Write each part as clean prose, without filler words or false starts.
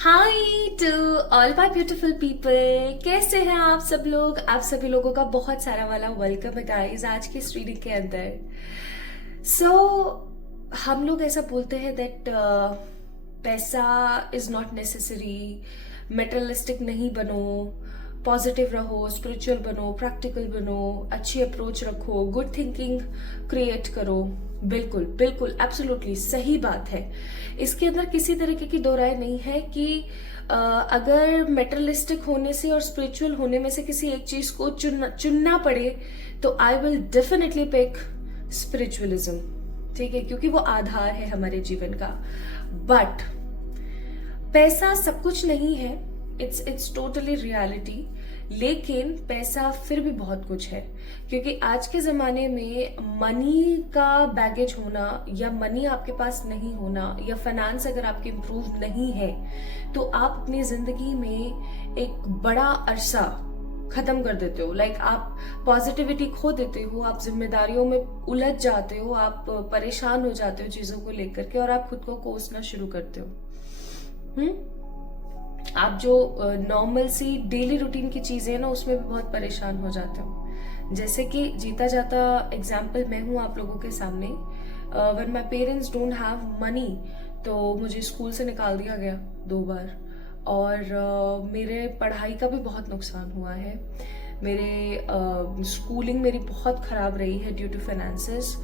Hi to all my beautiful people. कैसे हैं आप सब लोग? आप सभी लोगों का बहुत सारा वाला वेलकम है गाइस आज की इस रीडिंग के अंदर। हम लोग ऐसा बोलते हैं दैट पैसा इज नॉट नेसेसरी, मेटेरियलिस्टिक नहीं बनो, पॉजिटिव रहो, स्पिरिचुअल बनो, प्रैक्टिकल बनो, अच्छी अप्रोच रखो, गुड थिंकिंग क्रिएट करो। बिल्कुल बिल्कुल एब्सोल्युटली सही बात है। इसके अंदर किसी तरीके की दो राय नहीं है कि अगर मेटेरियलिस्टिक होने से और स्पिरिचुअल होने में से किसी एक चीज को चुनना पड़े तो I will definitely pick spiritualism. ठीक है, क्योंकि वो आधार है हमारे जीवन का। बट पैसा सब कुछ नहीं है, इट्स टोटली रियलिटी। लेकिन पैसा फिर भी बहुत कुछ है, क्योंकि आज के जमाने में मनी का बैगेज होना या मनी आपके पास नहीं होना या फाइनेंस अगर आपके इम्प्रूव नहीं है तो आप अपनी जिंदगी में एक बड़ा अरसा खत्म कर देते हो। लाइक आप पॉजिटिविटी खो देते हो, आप जिम्मेदारियों में उलझ जाते हो, आप परेशान हो जाते हो चीजों को लेकर के और आप खुद को कोसना शुरू करते हो। आप जो नॉर्मल सी डेली रूटीन की चीजें हैं ना उसमें भी बहुत परेशान हो जाते हो। जैसे कि जीता जाता एग्जाम्पल मैं हूँ आप लोगों के सामने। When my parents don't have money तो मुझे स्कूल से निकाल दिया गया 2 बार और मेरे पढ़ाई का भी बहुत नुकसान हुआ है। मेरे स्कूलिंग मेरी बहुत ख़राब रही है ड्यू टू फाइनेंसेस।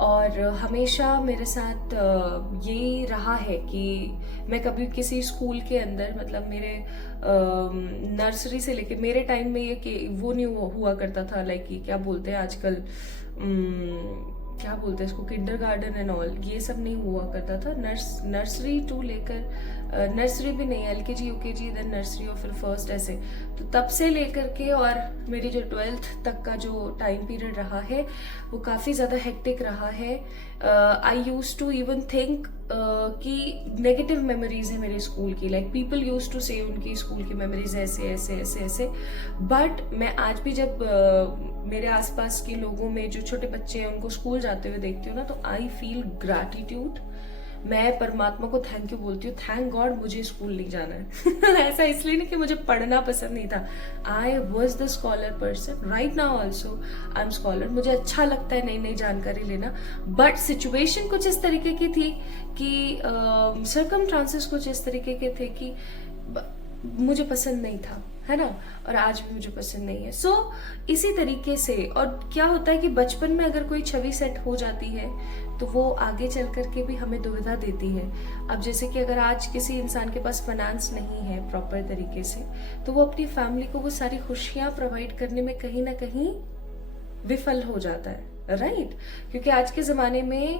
और हमेशा मेरे साथ यही रहा है कि मैं कभी किसी स्कूल के अंदर मतलब मेरे नर्सरी से लेके मेरे टाइम में ये कि वो नहीं हुआ करता था। लाइक क्या बोलते हैं आजकल, क्या बोलते हैं इसको, किंडरगार्टन एंड ऑल, ये सब नहीं हुआ करता था। नर्सरी टू लेकर नर्सरी भी नहीं, एलकेजी यूकेजी देन नर्सरी और फिर फर्स्ट, ऐसे। तो तब से लेकर के और मेरी जो 12th तक का जो टाइम पीरियड रहा है वो काफ़ी ज़्यादा हेक्टिक रहा है। आई यूज टू इवन थिंक कि नेगेटिव मेमोरीज है मेरे स्कूल की। लाइक पीपल यूज टू से उनकी स्कूल की मेमोरीज ऐसे ऐसे ऐसे ऐसे। बट मैं आज भी जब मेरे आसपास के लोगों में जो छोटे बच्चे हैं उनको स्कूल जाते हुए देखती हूँ ना तो आई फील ग्रैटिट्यूड। मैं परमात्मा को थैंक यू बोलती हूँ, थैंक गॉड मुझे स्कूल नहीं जाना है। ऐसा इसलिए नहीं कि मुझे पढ़ना पसंद नहीं था। I was the scholar person, right now also I am scholar. मुझे अच्छा लगता है नई नई जानकारी लेना। बट सिचुएशन कुछ इस तरीके की थी कि सर्कमस्टांसेस कुछ इस तरीके के थे कि मुझे पसंद नहीं था, है ना। और आज भी मुझे पसंद नहीं है। सो इसी तरीके से। और क्या होता है कि बचपन में अगर कोई छवि सेट हो जाती है तो वो आगे चल करके भी हमें दुविधा देती है। अब जैसे कि अगर आज किसी इंसान के पास फाइनेंस नहीं है प्रॉपर तरीके से तो वो अपनी फैमिली को वो सारी खुशियां प्रोवाइड करने में कहीं ना कहीं विफल हो जाता है, राइट। क्योंकि आज के जमाने में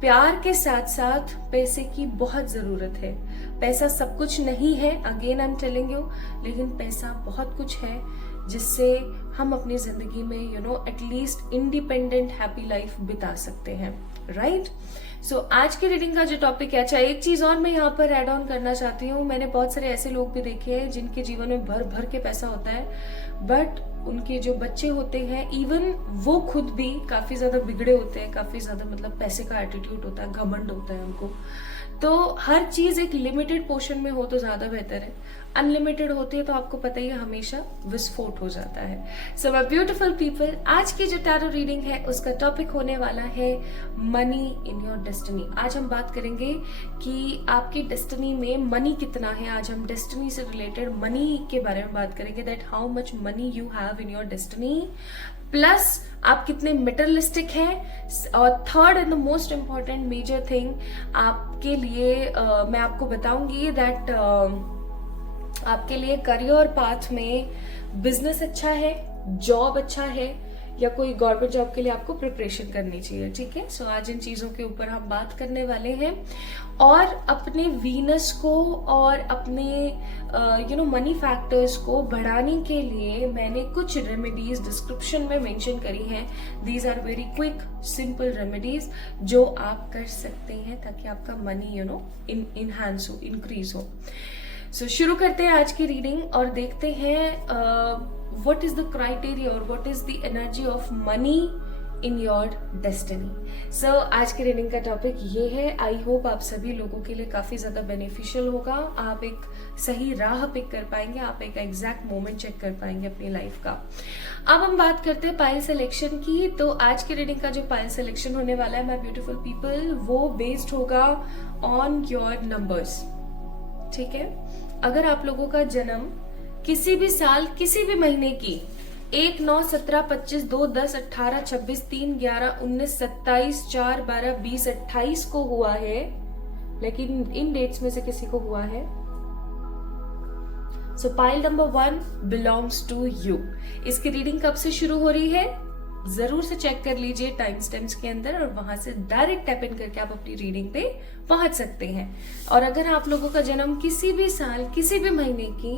प्यार के साथ साथ पैसे की बहुत जरूरत है। पैसा सब कुछ नहीं है, again I am telling you, लेकिन पैसा बहुत कुछ है जिससे हम अपनी जिंदगी में एटलीस्ट इंडिपेंडेंट हैप्पी लाइफ बिता सकते हैं, राइट। सो आज की रीडिंग का जो टॉपिक है, अच्छा एक चीज और मैं यहाँ पर ऐड ऑन करना चाहती हूँ। मैंने बहुत सारे ऐसे लोग भी देखे हैं जिनके जीवन में भर भर के पैसा होता है बट उनके जो बच्चे होते हैं इवन वो खुद भी काफी ज्यादा बिगड़े होते हैं, काफी ज्यादा मतलब पैसे का एटीट्यूड होता है, घमंड होता है उनको। तो हर चीज एक लिमिटेड पोर्शन में हो तो ज्यादा बेहतर है। अनलिमिटेड होती है तो आपको पता ही है हमेशा विस्फोट हो जाता है। सो माय ब्यूटीफुल पीपल, आज की जो टैरो रीडिंग है उसका टॉपिक होने वाला है मनी इन योर डेस्टिनी। आज हम बात करेंगे कि आपकी डेस्टिनी में मनी कितना है। आज हम डेस्टिनी से रिलेटेड मनी के बारे में बात करेंगे, that how much money you have in your destiny, plus आप कितने मेटेरियलिस्टिक हैं। और third and the most important major thing आपके लिए मैं आपको बताऊंगी दैट आपके लिए करियर पाथ में बिजनेस अच्छा है, जॉब अच्छा है या कोई गवर्नमेंट जॉब के लिए आपको प्रिपरेशन करनी चाहिए, ठीक है। सो आज इन चीजों के ऊपर हम बात करने वाले हैं। और अपने वीनस को और अपने मनी फैक्टर्स को बढ़ाने के लिए मैंने कुछ रेमेडीज डिस्क्रिप्शन में मेंशन करी हैं। These are very quick simple remedies जो आप कर सकते हैं ताकि आपका मनी इनहांस हो, इंक्रीज हो। सो शुरू करते हैं आज की रीडिंग और देखते हैं व्हाट इज द क्राइटेरिया और what is the energy of money in your destiny. So आज के रीडिंग का टॉपिक ये है। आई होप आप सभी लोगों के लिए काफी ज्यादा बेनिफिशियल होगा। आप एक सही राह पिक कर पाएंगे, आप एक एग्जैक्ट मोमेंट चेक कर पाएंगे अपनी लाइफ का। अब हम बात करते हैं पाइल सिलेक्शन की। तो आज के रीडिंग का जो पाइल सिलेक्शन होने वाला है माय ब्यूटीफुल पीपल, वो बेस्ड होगा ऑन योर नंबर्स। ठीक है, अगर आप लोगों का जन्म किसी भी साल किसी भी महीने की 1, 9, 17, 25, 2, 10, 18, 26, 3, 11, 19, 27, 4, 12, 20, 28 को हुआ है, लेकिन इन डेट्स में से किसी को हुआ है, so pile number 1 belongs to you. इसकी रीडिंग कब से शुरू हो रही है जरूर से चेक कर लीजिए टाइम स्टैम्प्स के अंदर, और वहां से डायरेक्ट टैप इन करके आप अपनी रीडिंग पे पहुंच सकते हैं। और अगर आप लोगों का जन्म किसी भी साल किसी भी महीने की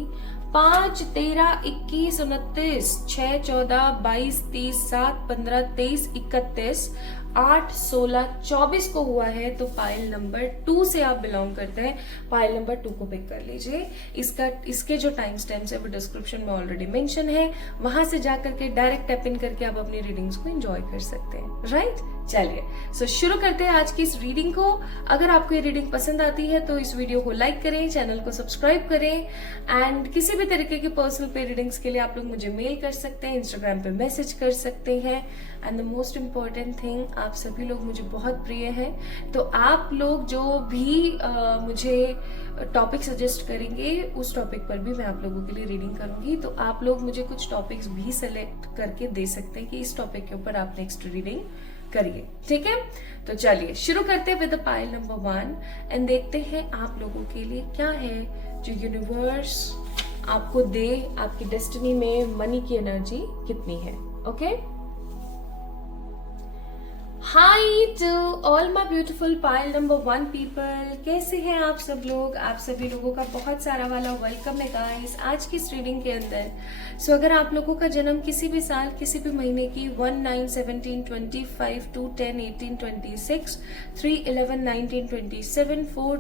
5, 13, 21, 29, 6, 14, 22, 30, 7, 15, 23, 31, 8, 16, 24 को हुआ है, तो पाइल नंबर 2 से आप बिलोंग करते हैं। पाइल नंबर 2 को पिक कर लीजिए। इसके जो टाइम स्टैम्प्स है वो डिस्क्रिप्शन में ऑलरेडी मेंशन है, वहां से जाकर के डायरेक्ट टैप इन करके आप अपनी रीडिंग्स को एंजॉय कर सकते हैं। राइट, चलिए सो शुरू करते हैं आज की इस रीडिंग को। अगर आपको ये रीडिंग पसंद आती है तो इस वीडियो को लाइक करें, चैनल को सब्सक्राइब करें, एंड किसी भी तरीके की पर्सनल पे रीडिंग्स के लिए आप लोग मुझे मेल कर सकते हैं, इंस्टाग्राम पे मैसेज कर सकते हैं। And the most important thing, आप सभी लोग मुझे बहुत प्रिय हैं, तो आप लोग जो भी मुझे टॉपिक सजेस्ट करेंगे उस टॉपिक पर भी मैं आप लोगों के लिए रीडिंग करूंगी। तो आप लोग मुझे कुछ टॉपिक्स भी सेलेक्ट करके दे सकते हैं कि इस टॉपिक के ऊपर आप नेक्स्ट रीडिंग करिए। ठीक है, तो चलिए शुरू करते हैं with the pile number 1 and देखते हैं आप लोगों के लिए क्या है जो यूनिवर्स आपको दे। आपकी डेस्टिनी में मनी की एनर्जी कितनी है। Okay, hi to all my beautiful pile number 1 people, कैसे हैं आप सब लोग। आप सभी लोगों का बहुत सारा वाला वेलकम है गाइस आज की इस रीडिंग के अंदर। सो अगर आप लोगों का जन्म किसी भी साल किसी भी महीने की 1, 9, 17, 25, 2, 10, 18, 26, 3, 11, 19, 27, 4,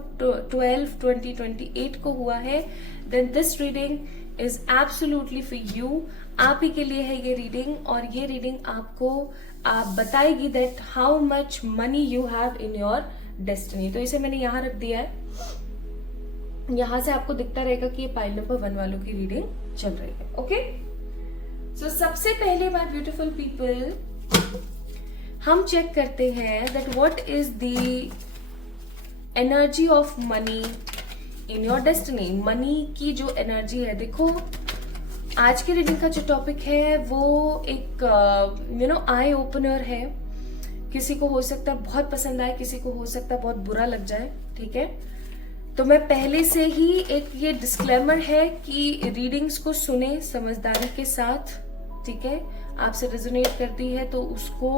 12, 20, 28 को हुआ है, then this reading is absolutely for you. आप ही के लिए है ये रीडिंग, और ये रीडिंग आपको बताएगी that how much money you have in your destiny. तो इसे मैंने यहाँ रख दिया है, यहां से आपको दिखता रहेगा कि ये पाइल नंबर 1 वालों की रीडिंग चल रही है। ओके, सो सबसे पहले माय ब्यूटीफुल पीपल, हम चेक करते हैं that what is the energy of money in your destiny. Money की जो एनर्जी है, देखो आज की रीडिंग का जो टॉपिक है वो एक आई ओपनर है। किसी को हो सकता है बहुत पसंद आए, किसी को हो सकता है बहुत बुरा लग जाए। ठीक है, तो मैं पहले से ही एक ये डिस्क्लेमर है कि रीडिंग्स को सुने समझदारी के साथ। ठीक है, आपसे रेजोनेट करती है तो उसको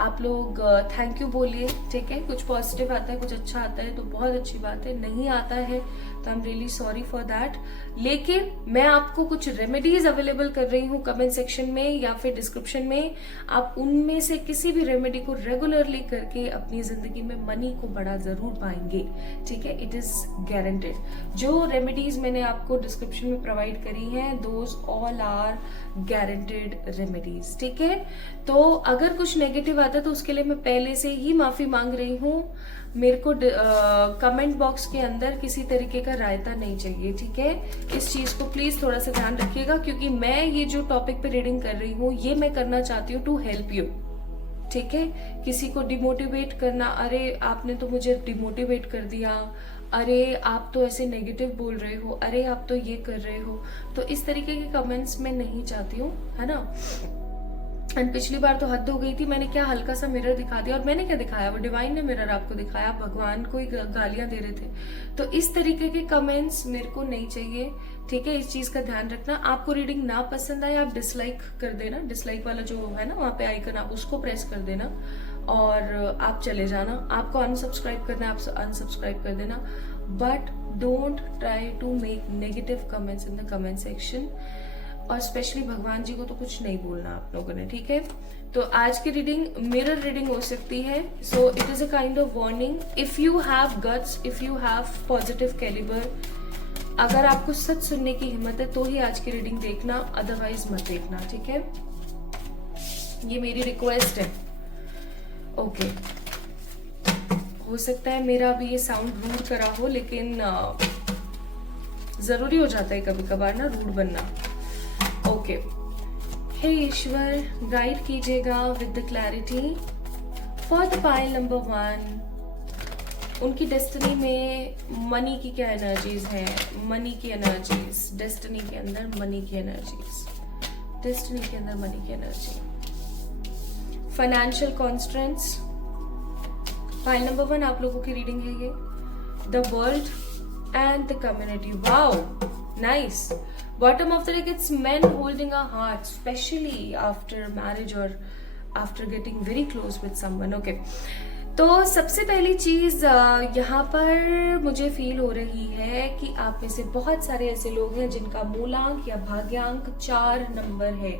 आप लोग थैंक यू बोलिए। ठीक है, कुछ पॉजिटिव आता है, कुछ अच्छा आता है तो बहुत अच्छी बात है, नहीं आता है तो I am really sorry for that. लेकिन मैं आपको कुछ रेमेडीज अवेलेबल कर रही हूँ कमेंट सेक्शन में या फिर डिस्क्रिप्शन में। आप उनमें से किसी भी रेमेडी को रेगुलरली करके अपनी जिंदगी में मनी को बढ़ा जरूर पाएंगे। ठीक है, इट इज गारंटेड। जो रेमेडीज मैंने आपको डिस्क्रिप्शन में प्रोवाइड करी हैं, those all are guaranteed remedies. ठीक है, तो अगर कुछ नेगेटिव आता है तो उसके लिए मैं पहले से ही माफी मांग रही हूँ। मेरे को कमेंट बॉक्स के अंदर किसी तरीके का रायता नहीं चाहिए। ठीक है, इस चीज को प्लीज थोड़ा सा ध्यान रखिएगा, क्योंकि मैं ये जो टॉपिक पे रीडिंग कर रही हूँ ये मैं करना चाहती हूँ टू हेल्प यू। ठीक है, किसी को डिमोटिवेट करना, अरे आपने तो मुझे डिमोटिवेट कर दिया, अरे आप तो ऐसे नेगेटिव बोल रहे हो, अरे आप तो ये कर रहे हो, तो इस तरीके के कमेंट्स मैं नहीं चाहती हूँ, है ना। एंड पिछली बार तो हद हो गई थी, मैंने क्या हल्का सा मिरर दिखा दिया, और मैंने क्या दिखाया, वो डिवाइन ने मिरर आपको दिखाया, भगवान को ही गालियां दे रहे थे। तो इस तरीके के कमेंट्स मेरे को नहीं चाहिए। ठीक है, इस चीज का ध्यान रखना। आपको रीडिंग ना पसंद आए आप डिसलाइक कर देना, डिसलाइक वाला जो है ना वहाँ पे आइकन, आप उसको प्रेस कर देना और आप चले जाना। आपको अनसब्सक्राइब करना है आप अनसब्सक्राइब कर देना, but don't try to make negative comments in the comment section. और स्पेशली भगवान जी को तो कुछ नहीं बोलना आप लोगों ने। ठीक है, तो आज की रीडिंग मिरर रीडिंग हो सकती है, so it is a kind of warning. If you have guts, if you have positive calibre, अगर आपको सच सुनने की हिम्मत है तो ही आज की रीडिंग देखना, अदरवाइज मत देखना। ठीक है, ये मेरी रिक्वेस्ट है। ओके, हो सकता है मेरा अभी ये साउंड रूड करा हो, लेकिन जरूरी हो जाता है कभी कभार ना रूड बनना। ओके, हे ईश्वर, गाइड कीजिएगा with the clarity for the pile number 1। उनकी डेस्टिनी में मनी की क्या एनर्जीज हैं? मनी की एनर्जीज, डेस्टिनी के अंदर मनी की एनर्जीज, डेस्टिनी के अंदर मनी की energy, financial constraints. Pile number 1 आप लोगों की रीडिंग है ये, the world and the community. Wow, nice. Bottom of the deck, it's men holding our hearts, especially after marriage or after getting very close with someone. Okay, तो सबसे पहली चीज यहाँ पर मुझे फील हो रही है कि आप में से बहुत सारे ऐसे लोग हैं जिनका मूलांक या भाग्यांक 4 नंबर है।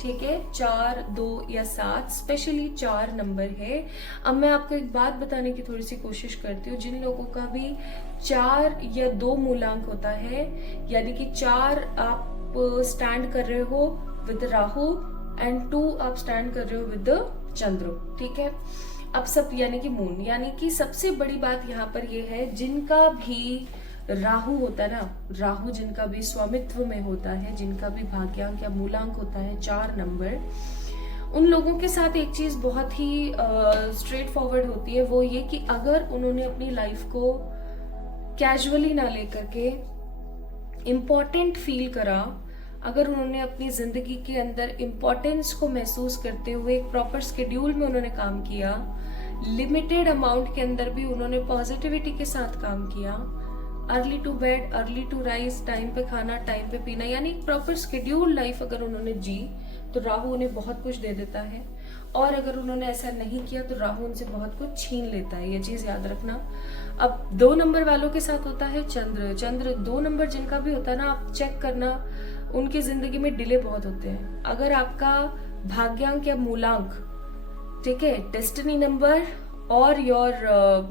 ठीक है, 4, 2 या 7, स्पेशली 4 नंबर है। अब मैं आपको एक बात बताने की थोड़ी सी कोशिश करती हूँ। जिन लोगों का भी 4 या 2 मूलांक होता है, यानी कि 4 आप स्टैंड कर रहे हो विद राहु एंड 2 आप स्टैंड कर रहे हो विद चंद्र। ठीक है, अब सब यानी कि मून, यानी कि सबसे बड़ी बात यहाँ पर ये है, जिनका भी राहु होता है ना, राहु जिनका भी स्वामित्व में होता है, जिनका भी भाग्यांक या मूलांक होता है 4 नंबर, उन लोगों के साथ एक चीज बहुत ही स्ट्रेट फॉरवर्ड होती है। वो ये कि अगर उन्होंने अपनी लाइफ को कैजुअली ना लेकर के इम्पोर्टेंट फील करा, अगर उन्होंने अपनी जिंदगी के अंदर इम्पोर्टेंस को महसूस करते हुए एक प्रॉपर स्केड्यूल में उन्होंने काम किया, लिमिटेड अमाउंट के अंदर भी उन्होंने पॉजिटिविटी के साथ काम किया, early to bed, early to rise, time पे खाना, टाइम पे पीना, यानी एक प्रॉपर स्केड्यूल लाइफ अगर उन्होंने जी, तो राहु उन्हें बहुत कुछ दे देता है। और अगर उन्होंने ऐसा नहीं किया तो राहु उनसे बहुत कुछ छीन लेता है, ये चीज याद रखना। अब 2 नंबर वालों के साथ होता है चंद्र 2 नंबर जिनका भी होता है ना, आप चेक करना, उनकी जिंदगी में डिले बहुत होते हैं। अगर आपका भाग्यांक या मूलांक, ठीक है, डेस्टिनी नंबर और योर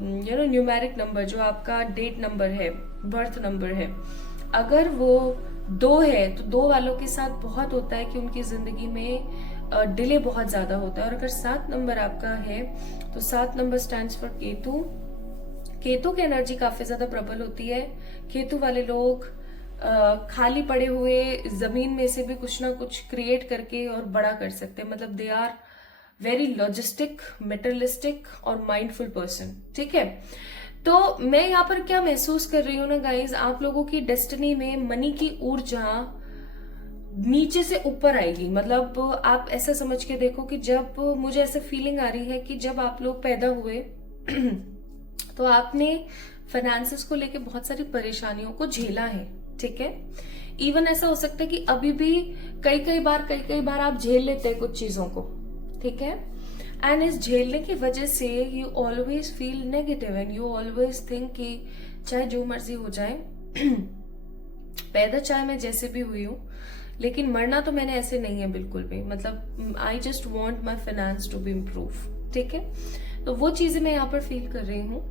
न्यूमेरिक नंबर, जो आपका डेट नंबर है, बर्थ नंबर है, अगर वो 2 है तो 2 वालों के साथ बहुत होता है कि उनकी जिंदगी में डिले बहुत ज्यादा होता है। और अगर 7 नंबर आपका है तो 7 number stands for Ketu. Ketu की एनर्जी काफी ज्यादा प्रबल होती है। केतु वाले लोग खाली पड़े हुए जमीन में से भी कुछ ना कुछ क्रिएट करके और बड़ा कर सकते हैं। मतलब they are very logistic, materialistic और माइंडफुल पर्सन। ठीक है, तो मैं यहाँ पर क्या महसूस कर रही हूँ ना गाइज, आप लोगों की डेस्टिनी में मनी की ऊर्जा नीचे से ऊपर आएगी। मतलब आप ऐसा समझ के देखो कि जब मुझे ऐसा फीलिंग आ रही है कि जब आप लोग पैदा हुए तो आपने फाइनेंसेस को लेके बहुत सारी परेशानियों को झेला है। ठीक है, इवन ऐसा हो सकता है कि अभी भी कई कई बार आप झेल लेते हैं कुछ चीजों को। ठीक है, एंड इस झेलने की वजह से you always feel negative and you always think कि चाहे जो मर्जी हो जाए पैदा चाहे मैं जैसे भी हुई हूँ, लेकिन मरना तो मैंने ऐसे नहीं है बिल्कुल भी। मतलब I just want my finance to be improve. ठीक है, तो वो चीजें मैं यहाँ पर फील कर रही हूँ।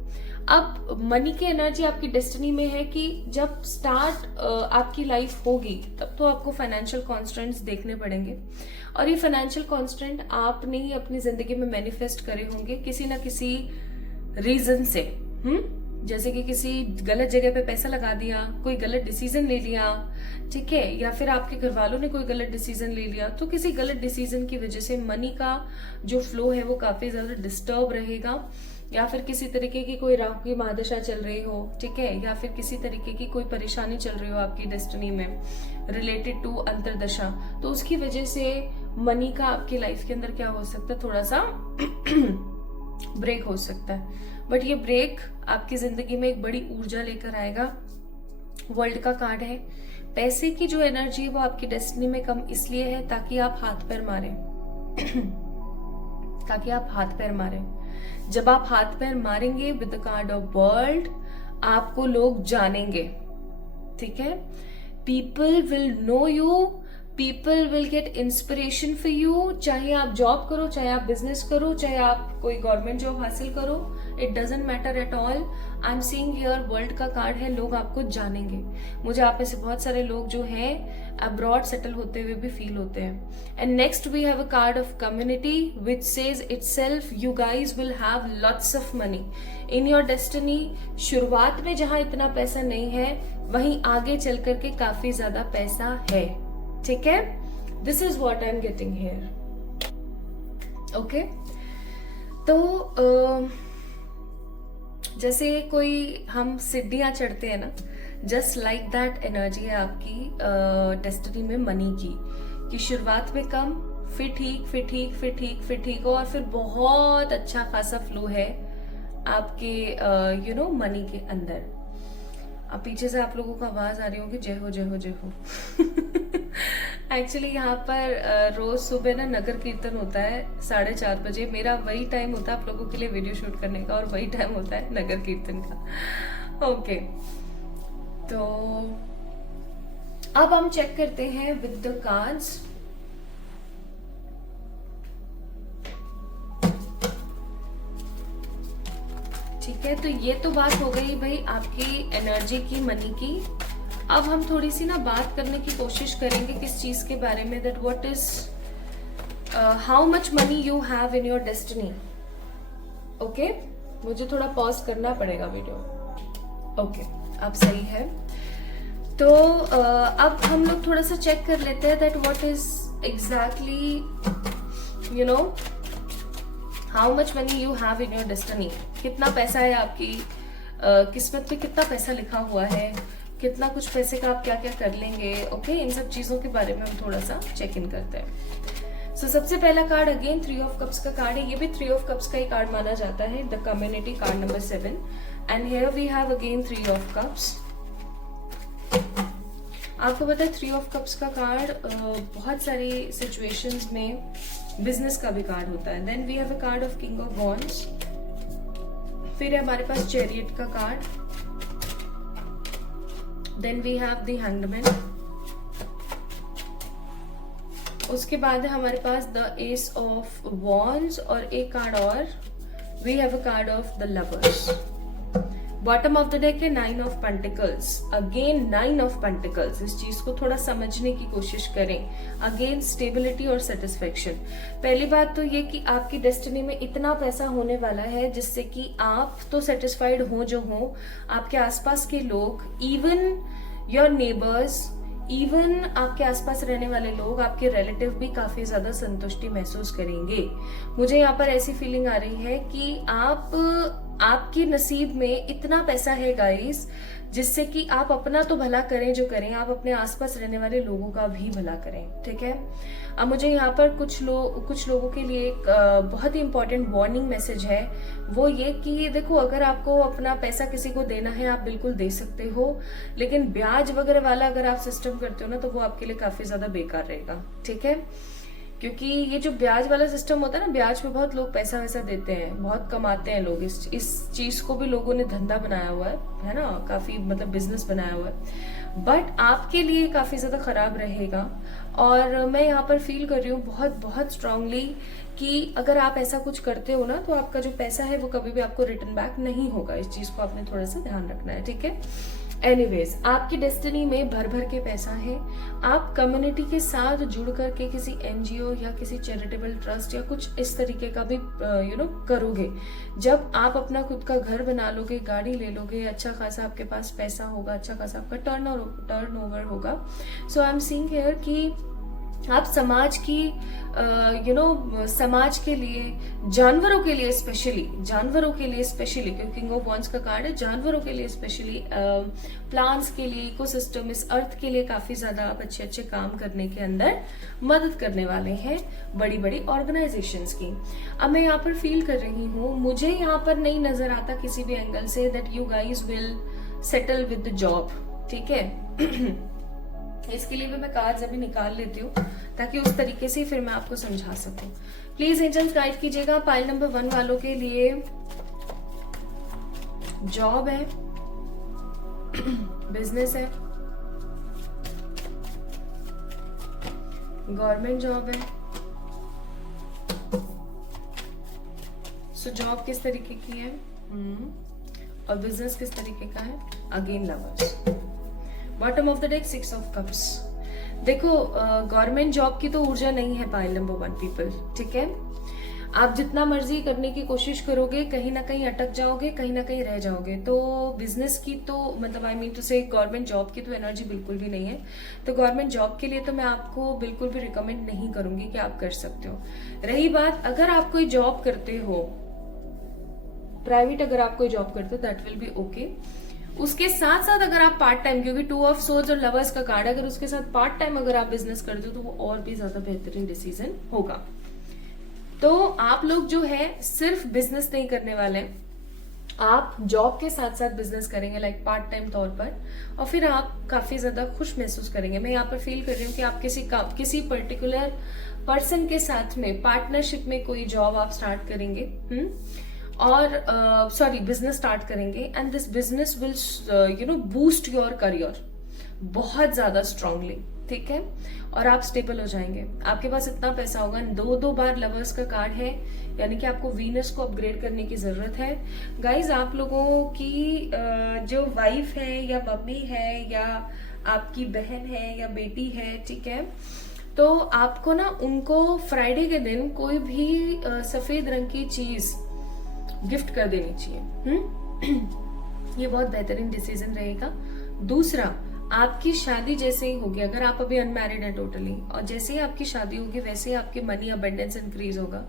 अब मनी की एनर्जी आपकी डेस्टिनी में है कि जब स्टार्ट आपकी लाइफ होगी तब तो आपको फाइनेंशियल कॉन्स्टेंट्स देखने पड़ेंगे, और ये फाइनेंशियल कॉन्स्टेंट आपने ही अपनी जिंदगी में मैनिफेस्ट करे होंगे किसी ना किसी रीजन से। जैसे कि किसी गलत जगह पे पैसा लगा दिया, कोई गलत डिसीजन ले लिया, ठीक है, या फिर आपके घर वालों ने कोई गलत डिसीजन ले लिया, तो किसी गलत डिसीजन की वजह से मनी का जो फ्लो है वो काफी ज्यादा डिस्टर्ब रहेगा, या फिर किसी तरीके की कोई राहु की महादशा चल रही हो, ठीक है, या फिर किसी तरीके की कोई परेशानी चल रही हो आपकी डेस्टिनी में रिलेटेड टू अंतरदशा, तो उसकी वजह से मनी का आपकी लाइफ के अंदर क्या हो सकता है, थोड़ा सा ब्रेक हो सकता है। बट ये ब्रेक आपकी जिंदगी में एक बड़ी ऊर्जा लेकर आएगा। वर्ल्ड का कार्ड है। पैसे की जो एनर्जी है वो आपकी डेस्टिनी में कम इसलिए है ताकि आप हाथ पैर मारें ताकि आप हाथ पैर मारें। जब आप हाथ पैर मारेंगे with the card of world, आपको लोग जानेंगे। ठीक है, people will know you, people will get inspiration for you. चाहे आप जॉब करो, चाहे आप बिजनेस करो, चाहे आप कोई गवर्नमेंट जॉब हासिल करो, it doesn't matter at all. I am seeing here world का कार्ड है, लोग आपको जानेंगे। मुझे आप में से बहुत सारे लोग जो हैं अब्रॉड सेटल होते हुए भी फील होते हैं। And next we have a card of community which says itself you guys will have lots of money in your destiny. शुरुआत में जहां इतना पैसा नहीं है वहीं आगे चल करके काफी ज्यादा पैसा है, ठीक है। This is what I am getting here, okay. तो जैसे कोई हम सीढ़ियां चढ़ते हैं ना, जस्ट लाइक दैट एनर्जी है आपकी डेस्टिनी में मनी की, कि शुरुआत में कम, फिर ठीक, फिर ठीक, फिर ठीक, फिर ठीक, और फिर बहुत अच्छा खासा फ्लो है आपके यू नो मनी के अंदर। अब पीछे से आप लोगों को आवाज आ रही होगी जय हो जय हो जय हो। एक्चुअली यहाँ पर रोज सुबह ना नगर कीर्तन होता है 4:30 बजे। मेरा वही टाइम होता है आप लोगों के लिए वीडियो शूट करने का, और वही टाइम होता है नगर कीर्तन का, ओके। तो अब हम चेक करते हैं विद द कार्ड्स। ठीक है, तो ये तो बात हो गई भाई आपकी एनर्जी की, मनी की। अब हम थोड़ी सी ना बात करने की कोशिश करेंगे किस चीज के बारे में, that what is how much money you have in your destiny, okay. मुझे थोड़ा पॉज करना पड़ेगा वीडियो, ओके, अब सही है। तो अब हम लोग थोड़ा सा चेक कर लेते हैं that what is exactly you know how much money you have in your destiny. कितना पैसा है आपकी किस्मत में, कितना पैसा लिखा हुआ है, कितना कुछ पैसे का आप क्या क्या कर लेंगे, ओके। इन सब चीजों के बारे में हम थोड़ा सा चेक इन करते हैं। सो सबसे पहला कार्ड अगेन 3 ऑफ कप्स का कार्ड है। ये भी 3 ऑफ कप्स का ही कार्ड माना जाता है, the community card number 7। And here we have again 3 of cups. आपको पता है 3 ऑफ कप्स का कार्ड बहुत सारी सिचुएशंस में बिजनेस का भी कार्ड होता है। Then we have a card of king of wands. फिर है हमारे पास चैरियट का card. Then we have the hanged man. उसके बाद है हमारे पास द एस ऑफ वॉन्ड्स, और एक कार्ड और we have a card of the lovers. Bottom of the deck है 9 of pentacles. Again 9 of pentacles, इस चीज को थोड़ा समझने की कोशिश करें। अगेन स्टेबिलिटी और सेटिस्फेक्शन। पहली बात तो ये कि आपकी डेस्टिनी में इतना पैसा होने वाला है जिससे कि आप तो सेटिस्फाइड हो जो हो, आपके आसपास के लोग, इवन योर नेबर्स, इवन आपके आसपास रहने वाले लोग, आपके रिलेटिव भी काफी ज्यादा संतुष्टि महसूस करेंगे। मुझे यहाँ पर ऐसी फीलिंग आ रही है कि आपके नसीब में इतना पैसा है गाइस, जिससे कि आप अपना तो भला करें जो करें, आप अपने आसपास रहने वाले लोगों का भी भला करें, ठीक है। अब मुझे यहाँ पर कुछ लोगों के लिए एक बहुत ही इंपॉर्टेंट वार्निंग मैसेज है, वो ये कि देखो, अगर आपको अपना पैसा किसी को देना है आप बिल्कुल दे सकते हो, लेकिन ब्याज वगैरह वाला अगर आप सिस्टम करते हो ना तो वो आपके लिए काफी ज्यादा बेकार रहेगा, ठीक है। क्योंकि ये जो ब्याज वाला सिस्टम होता है ना, ब्याज पे बहुत लोग पैसा वैसा देते हैं, बहुत कमाते हैं लोग। इस चीज को भी लोगों ने धंधा बनाया हुआ है ना, काफी मतलब बिजनेस बनाया हुआ है। बट आपके लिए काफी ज्यादा खराब रहेगा। और मैं यहाँ पर फील कर रही हूँ बहुत बहुत स्ट्रांगली कि अगर आप ऐसा कुछ करते हो ना तो आपका जो पैसा है वो कभी भी आपको रिटर्न बैक नहीं होगा। इस चीज को आपने थोड़ा सा ध्यान रखना है, ठीक है। एनीवेज, आपकी डेस्टिनी में भर भर के पैसा है। आप कम्युनिटी के साथ जुड़ करके किसी एनजीओ या किसी चैरिटेबल ट्रस्ट या कुछ इस तरीके का भी करोगे। जब आप अपना खुद का घर बना लोगे, गाड़ी ले लोगे, अच्छा खासा आपके पास पैसा होगा, अच्छा खासा आपका टर्नओवर होगा। सो आई एम सीइंग हियर कि आप समाज की समाज के लिए, जानवरों के लिए स्पेशली, क्योंकि किंग ऑफ वॉन्ड्स का कार्ड है, जानवरों के लिए स्पेशली, प्लांट्स के लिए, इकोसिस्टम, इस अर्थ के लिए काफी ज्यादा आप अच्छे अच्छे काम करने के अंदर मदद करने वाले हैं बड़ी बड़ी ऑर्गेनाइजेशंस की। अब मैं यहाँ पर फील कर रही हूँ, मुझे यहाँ पर नहीं नजर आता किसी भी angle say that you guys will settle with the job, ठीक है। इसके लिए भी मैं कार्ड्स अभी निकाल लेती हूँ ताकि उस तरीके से फिर मैं आपको समझा सकूं। प्लीज एंजल्स गाइड कीजिएगा। पाइल नंबर 1 वालों के लिए जॉब है, बिजनेस है, गवर्नमेंट जॉब है। सो जॉब किस तरीके की है और बिजनेस किस तरीके का है। Again lovers. Bottom of the deck 6 of cups. देखो, गवर्नमेंट जॉब की तो ऊर्जा नहीं है पाइल नंबर 1 पीपल, ठीक है। आप जितना मर्जी करने की कोशिश करोगे कहीं ना कहीं अटक जाओगे, कहीं ना कहीं रह जाओगे। तो बिजनेस की तो मतलब आई मीन टू से गवर्नमेंट जॉब की तो एनर्जी बिल्कुल भी नहीं है। तो गवर्नमेंट जॉब के लिए तो मैं आपको बिल्कुल भी रिकमेंड नहीं करूंगी कि आप कर सकते हो। रही बात, अगर आप कोई जॉब करते हो प्राइवेट, अगर आप कोई जॉब करते हो दैट विल बी ओके। उसके साथ साथ अगर आप पार्ट टाइम, क्योंकि 2 ऑफ सोर्ड्स और लवर्स का कार्ड, अगर उसके साथ पार्ट टाइम अगर आप बिजनेस करते हो तो वो और भी ज्यादा बेहतरीन डिसीजन होगा। तो आप लोग जो है सिर्फ बिजनेस नहीं करने वाले, आप जॉब के साथ साथ बिजनेस करेंगे लाइक पार्ट टाइम तौर पर, और फिर आप काफी ज्यादा खुश महसूस करेंगे। मैं यहाँ पर फील कर रही हूँ कि आप किसी पर्टिकुलर पर्सन के साथ में पार्टनरशिप में कोई जॉब आप स्टार्ट करेंगे, और सॉरी बिजनेस स्टार्ट करेंगे, and this business will boost your career बहुत ज्यादा स्ट्रांगली, ठीक है। और आप स्टेबल हो जाएंगे, आपके पास इतना पैसा होगा। 2 बार लवर्स का कार्ड है, यानी कि आपको वीनस को अपग्रेड करने की जरूरत है। गाइज, आप लोगों की जो वाइफ है या मम्मी है या आपकी बहन है या बेटी है, ठीक है, तो आपको ना उनको फ्राइडे के दिन कोई भी सफेद रंग की चीज गिफ्ट कर देनी चाहिए। ये बहुत बेहतरीन डिसीजन रहेगा। दूसरा, आपकी शादी जैसे ही होगी, अगर आप अभी अनमैरिड हैं टोटली, और जैसे ही आपकी शादी होगी वैसे ही आपकी मनी अबंडेंस इंक्रीज होगा।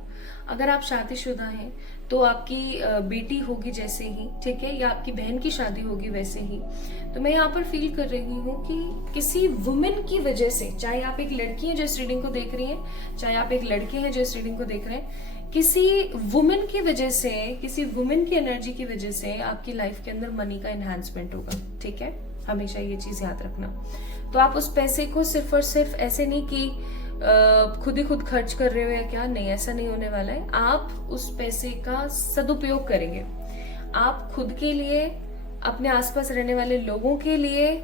अगर आप शादीशुदा हैं तो आपकी बेटी होगी जैसे ही, ठीक है, या आपकी बहन की शादी होगी वैसे ही। तो मैं यहाँ पर फील कर रही हूँ कि किसी वुमेन की वजह से, चाहे आप एक लड़की हैं जो इस रीडिंग को देख रही हैं, चाहे आप एक लड़के हैं जो इस रीडिंग को देख रहे हैं, किसी वुमेन की वजह से, किसी वुमेन की एनर्जी की वजह से आपकी लाइफ के अंदर मनी का एनहांसमेंट होगा, ठीक है। हमेशा ये चीज याद रखना। तो आप उस पैसे को सिर्फ और सिर्फ ऐसे नहीं कि खुद ही खुद खर्च कर रहे हो या क्या, नहीं, ऐसा नहीं होने वाला है। आप उस पैसे का सदुपयोग करेंगे, आप खुद के लिए, अपने आसपास रहने वाले लोगों के लिए,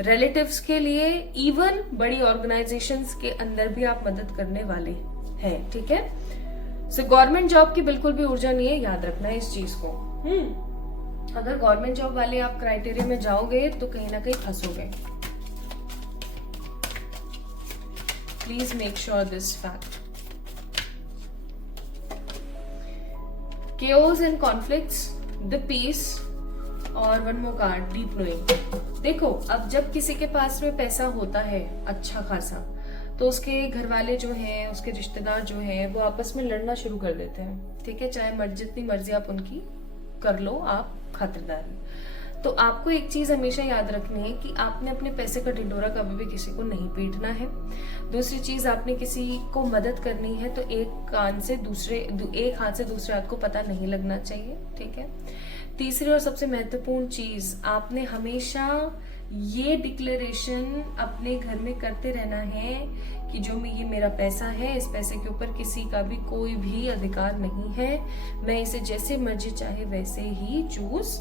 रिलेटिव्स के लिए, इवन बड़ी ऑर्गेनाइजेशंस के अंदर भी आप मदद करने वाले हैं, ठीक है। सो गवर्नमेंट जॉब की बिल्कुल भी ऊर्जा नहीं है, याद रखना है इस चीज को। अगर गवर्नमेंट जॉब वाले आप क्राइटेरिया में जाओगे तो कहीं ना कहीं फंसोगे। Please make sure this fact. chaos and conflicts, the peace, और one more card, deep knowing. देखो, अब जब किसी के पास में पैसा होता है अच्छा खासा, तो उसके घर वाले जो हैं, उसके रिश्तेदार जो हैं, वो आपस में लड़ना शुरू कर देते हैं, ठीक है। चाहे जितनी मर्जी आप उनकी कर लो, आप खातिरदारी। तो आपको एक चीज हमेशा याद रखनी है कि आपने अपने पैसे का ढिंढोरा कभी भी किसी को नहीं पीटना है। दूसरी चीज, आपने किसी को मदद करनी है तो एक हाथ से दूसरे हाथ को पता नहीं लगना चाहिए, ठीक है। तीसरी और सबसे महत्वपूर्ण चीज, आपने हमेशा ये डिक्लेरेशन अपने घर में करते रहना है कि ये मेरा पैसा है, इस पैसे के ऊपर किसी का भी कोई भी अधिकार नहीं है, मैं इसे जैसे मर्जी चाहे वैसे ही चूज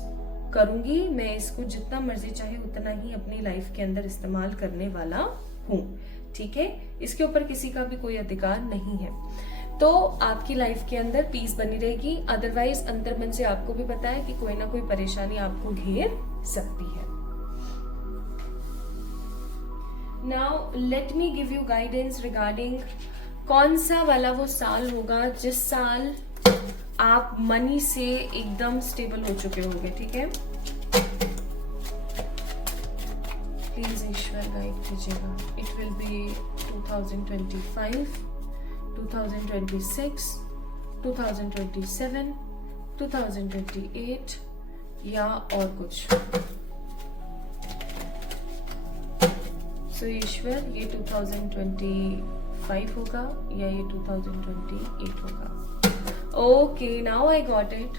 करूंगी, मैं इसको जितना मर्जी चाहे उतना ही अपनी लाइफ के अंदर इस्तेमाल करने वाला हूँ, ठीक है। इसके ऊपर किसी का भी कोई अधिकार नहीं है। तो आपकी लाइफ के अंदर पीस बनी रहेगी। अदरवाइज अंतर्मन से आपको भी पता है कि कोई ना कोई परेशानी आपको घेर सकती है। Now let me give you guidance regarding कौन सा वाला वो साल होगा जिस साल आप मनी से एकदम स्टेबल हो चुके होंगे, ठीक है। प्लीज ईश्वर गाइड कीजिएगा। इट विल बी 2025, 2026, 2027, 2028 या और कुछ। सो ईश्वर, ये 2025 होगा या ये 2028 होगा। Okay, now I got it,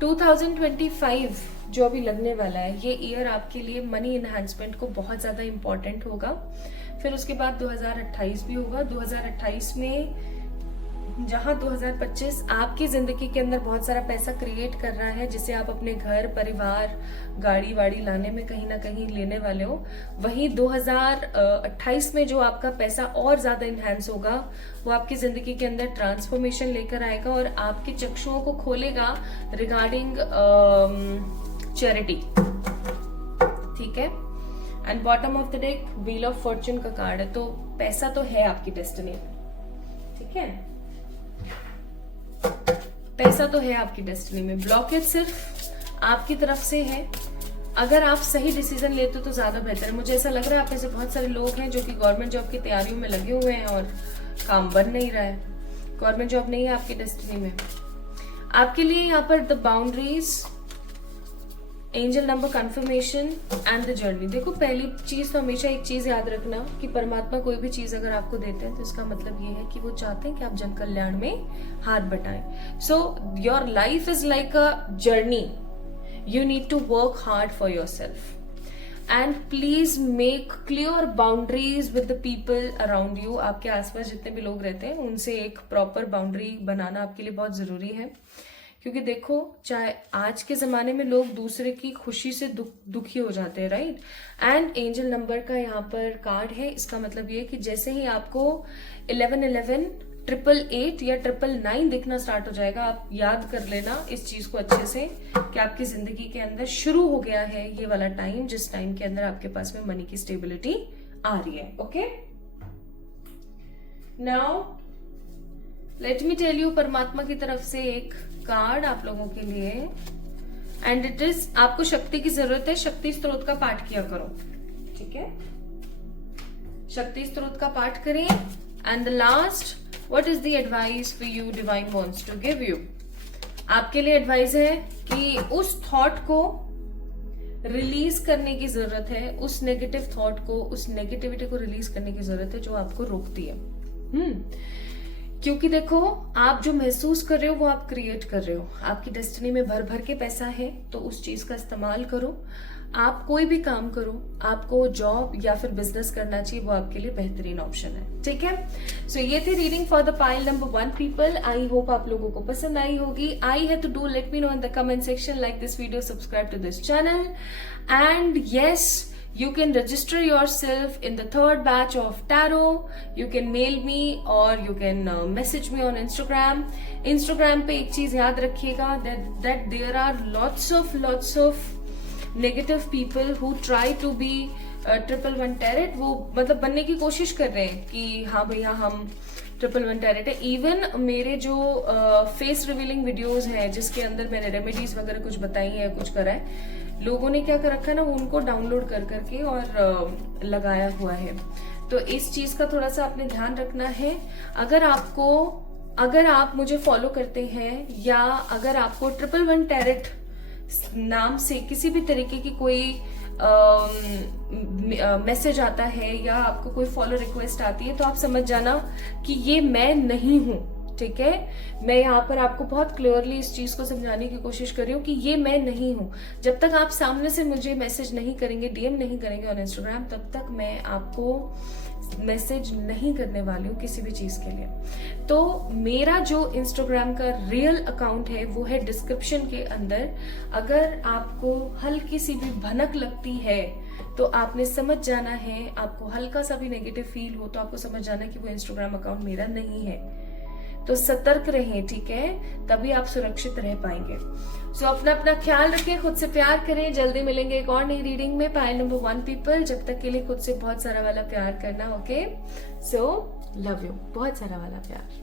2025 जो अभी लगने वाला है, ये ईयर आपके लिए मनी एनहांसमेंट को बहुत ज्यादा इंपॉर्टेंट होगा। फिर उसके बाद 2028 भी होगा। 2028 में जहां 2025 आपकी जिंदगी के अंदर बहुत सारा पैसा क्रिएट कर रहा है, जिसे आप अपने घर, परिवार, गाड़ी वाड़ी लाने में कहीं ना कहीं लेने वाले हो, वहीं 2028 में जो आपका पैसा और ज्यादा इनहैंस होगा, वो आपकी जिंदगी के अंदर ट्रांसफॉर्मेशन लेकर आएगा और आपके चक्षुओं को खोलेगा रिगार्डिंग चैरिटी, ठीक है। And bottom of the deck wheel of Fortune का कार्ड है, तो पैसा तो है आपकी डेस्टिनी में, ठीक है, पैसा तो है आपकी डेस्टिनी में, ब्लॉकेज सिर्फ आपकी तरफ से है। अगर आप सही डिसीजन लेते हो तो ज्यादा बेहतर है। मुझे ऐसा लग रहा है आप ऐसे बहुत सारे लोग हैं जो कि गवर्नमेंट जॉब की तैयारियों में लगे हुए हैं और काम बन नहीं रहा है, गवर्नमेंट जॉब नहीं है आपकी डेस्टिनी में। आपके लिए यहाँ पर the boundaries, angel number confirmation and the journey. देखो पहली चीज तो हमेशा एक चीज याद रखना कि परमात्मा कोई भी चीज अगर आपको देते हैं तो इसका मतलब ये है कि वो चाहते हैं कि आप जन कल्याण में हाथ बटाएं। So your life is like a journey, you need to work hard for yourself and please make clear boundaries with the people around you। आपके आसपास जितने भी लोग रहते हैं उनसे एक प्रॉपर बाउंड्री बनाना आपके लिए बहुत जरूरी है, क्योंकि देखो चाहे आज के जमाने में लोग दूसरे की खुशी से दुखी हो जाते हैं, राइट। एंड एंजल नंबर का यहाँ पर कार्ड है, इसका मतलब ये कि जैसे ही आपको 1111 888 या 999 दिखना स्टार्ट हो जाएगा, आप याद कर लेना इस चीज को अच्छे से कि आपकी जिंदगी के अंदर शुरू हो गया है ये वाला टाइम, जिस टाइम के अंदर आपके पास में मनी की स्टेबिलिटी आ रही है। Okay, now let me tell you, परमात्मा की तरफ से एक कार्ड आप लोगों के लिए, एंड इट इज, आपको शक्ति की जरूरत है, शक्ति स्त्रोत का पाठ किया करो, ठीक है, शक्ति स्त्रोत का पाठ करें। And the last, What is the advice for you divine wants to give you? आपके लिए एडवाइस है कि उस थॉट को रिलीज करने की जरूरत है, उस नेगेटिव थॉट को, उस नेगेटिविटी को रिलीज करने की जरूरत है जो आपको रोकती है। क्योंकि देखो आप जो महसूस कर रहे हो वो आप क्रिएट कर रहे हो। आपकी डेस्टिनी में भर भर के पैसा है तो उस चीज का इस्तेमाल करो। आप कोई भी काम करो, आपको जॉब या फिर बिजनेस करना चाहिए, वो आपके लिए बेहतरीन ऑप्शन है, ठीक है। सो ये थी reading for the pile number 1 people. I hope आप लोगों को पसंद आई होगी। I have to do, let me know in the comment section, like this video, subscribe to this channel, and yes, you can register yourself in the 3rd batch of tarot. You can mail me or you can message me on Instagram. Instagram पे एक चीज याद रखिएगा, that there are lots of negative people who try to be 111 tarot। वो मतलब बनने की कोशिश कर रहे हैं कि हाँ भैया हम 111 tarot है। इवन मेरे जो फेस रिवीलिंग वीडियोस हैं जिसके अंदर मैंने रेमेडीज वगैरह कुछ बताई है, कुछ करा है, लोगों ने क्या कर रखा है ना, वो उनको डाउनलोड कर करके और लगाया हुआ है। तो इस चीज का थोड़ा सा आपने ध्यान रखना है। अगर आप मुझे फॉलो करते हैं या अगर आपको 111 टैरेट नाम से किसी भी तरीके की कोई मैसेज आता है या आपको कोई फॉलो रिक्वेस्ट आती है, तो आप समझ जाना कि ये मैं नहीं हूं, ठीक है। मैं यहाँ पर आपको बहुत क्लियरली इस चीज को समझाने की कोशिश कर रही हूँ कि ये मैं नहीं हूँ। जब तक आप सामने से मुझे मैसेज नहीं करेंगे, डीएम नहीं करेंगे ऑन इंस्टाग्राम, तब तक मैं आपको मैसेज नहीं करने वाली हूँ किसी भी चीज के लिए। तो मेरा जो इंस्टाग्राम का रियल अकाउंट है वो है डिस्क्रिप्शन के अंदर। अगर आपको हल्की सी भी भनक लगती है तो आपने समझ जाना है, आपको हल्का सा भी नेगेटिव फील हो तो आपको समझ जाना कि वो इंस्टाग्राम अकाउंट मेरा नहीं है। तो सतर्क रहें, ठीक है, तभी आप सुरक्षित रह पाएंगे। सो अपना ख्याल रखें, खुद से प्यार करें। जल्दी मिलेंगे एक और नई रीडिंग में, पाइल नंबर 1 पीपल। जब तक के लिए खुद से बहुत सारा वाला प्यार करना, ओके। सो लव यू, बहुत सारा वाला प्यार।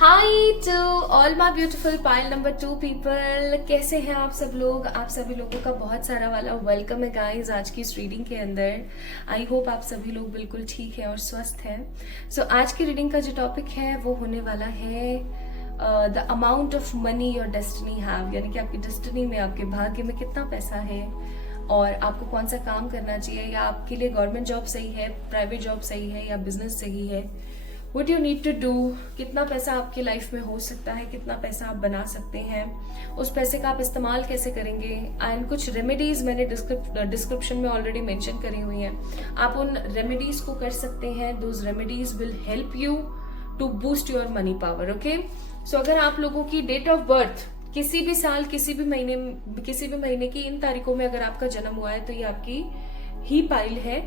Hi to all my beautiful pile number 2 people. कैसे हैं आप सब लोग? आप सभी लोगों का बहुत सारा वाला वेलकम है गाइज आज की इस रीडिंग के अंदर। आई होप आप सभी लोग बिल्कुल ठीक हैं और स्वस्थ हैं। सो आज की रीडिंग का जो टॉपिक है वो होने वाला है the amount of money your destiny have, यानी कि आपकी डेस्टिनी में, आपके भाग्य में कितना पैसा है और आपको कौन सा काम करना चाहिए, या आपके लिए गवर्नमेंट जॉब सही है, प्राइवेट जॉब सही है या बिजनेस सही है। What you need to do, कितना पैसा आपकी लाइफ में हो सकता है, कितना पैसा आप बना सकते हैं, उस पैसे का आप इस्तेमाल कैसे करेंगे, एंड कुछ रेमेडीज मैंने डिस्क्रिप्शन में ऑलरेडी मेंशन करी हुई हैं। आप उन रेमेडीज को कर सकते हैं। Those remedies will help you to boost your money power, okay. So अगर आप लोगों की डेट ऑफ बर्थ किसी भी साल, किसी भी महीने की इन तारीखों में अगर आपका जन्म हुआ है तो ये आपकी ही पाइल है।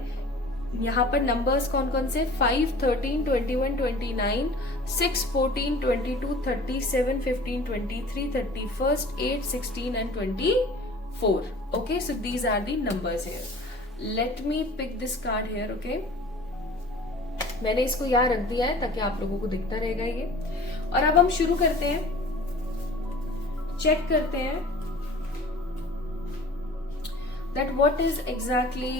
यहाँ पर नंबर्स कौन कौन से, 5, 13, 21, 29, 6, 14, 22, 37, 15, 23, 31, 8, 16 and 24. Okay, so these are the numbers here. Let me pick this card here. Okay, मैंने इसको यहाँ रख दिया है ताकि आप लोगों को दिखता रहेगा ये। और अब हम शुरू करते हैं, चेक करते हैं that what is exactly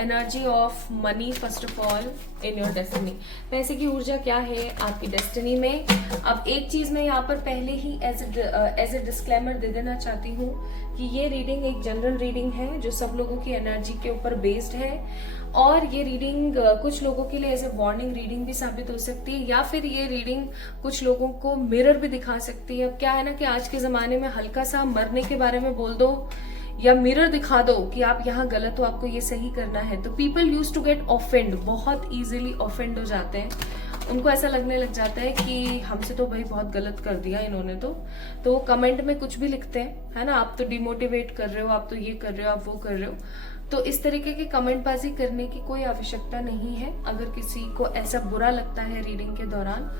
energy of money first of all in your destiny. पैसे की ऊर्जा क्या है आपकी डेस्टिनी में। अब एक चीज मैं यहाँ पर पहले ही एज ए डिस्क्लेमर दे देना चाहती हूँ कि ये रीडिंग एक जनरल रीडिंग है जो सब लोगों की एनर्जी के ऊपर बेस्ड है, और ये रीडिंग कुछ लोगों के लिए एज ए वार्निंग रीडिंग भी साबित हो सकती है, या फिर ये रीडिंग कुछ लोगों को मिरर भी दिखा सकती है। अब क्या है ना कि आज के जमाने में हल्का सा मरने के बारे में बोल दो या मिरर दिखा दो कि आप यहाँ गलत हो, आपको ये सही करना है, तो people use to get offend, बहुत इजीली ऑफेंड हो जाते हैं। उनको ऐसा लगने लग जाता है कि हमसे तो भाई बहुत गलत कर दिया इन्होंने, तो कमेंट में कुछ भी लिखते हैं, है ना, आप तो डिमोटिवेट कर रहे हो, आप तो ये कर रहे हो, आप वो कर रहे हो। तो इस तरीके की कमेंटबाजी करने की कोई आवश्यकता नहीं है। अगर किसी को ऐसा बुरा लगता है रीडिंग के दौरान,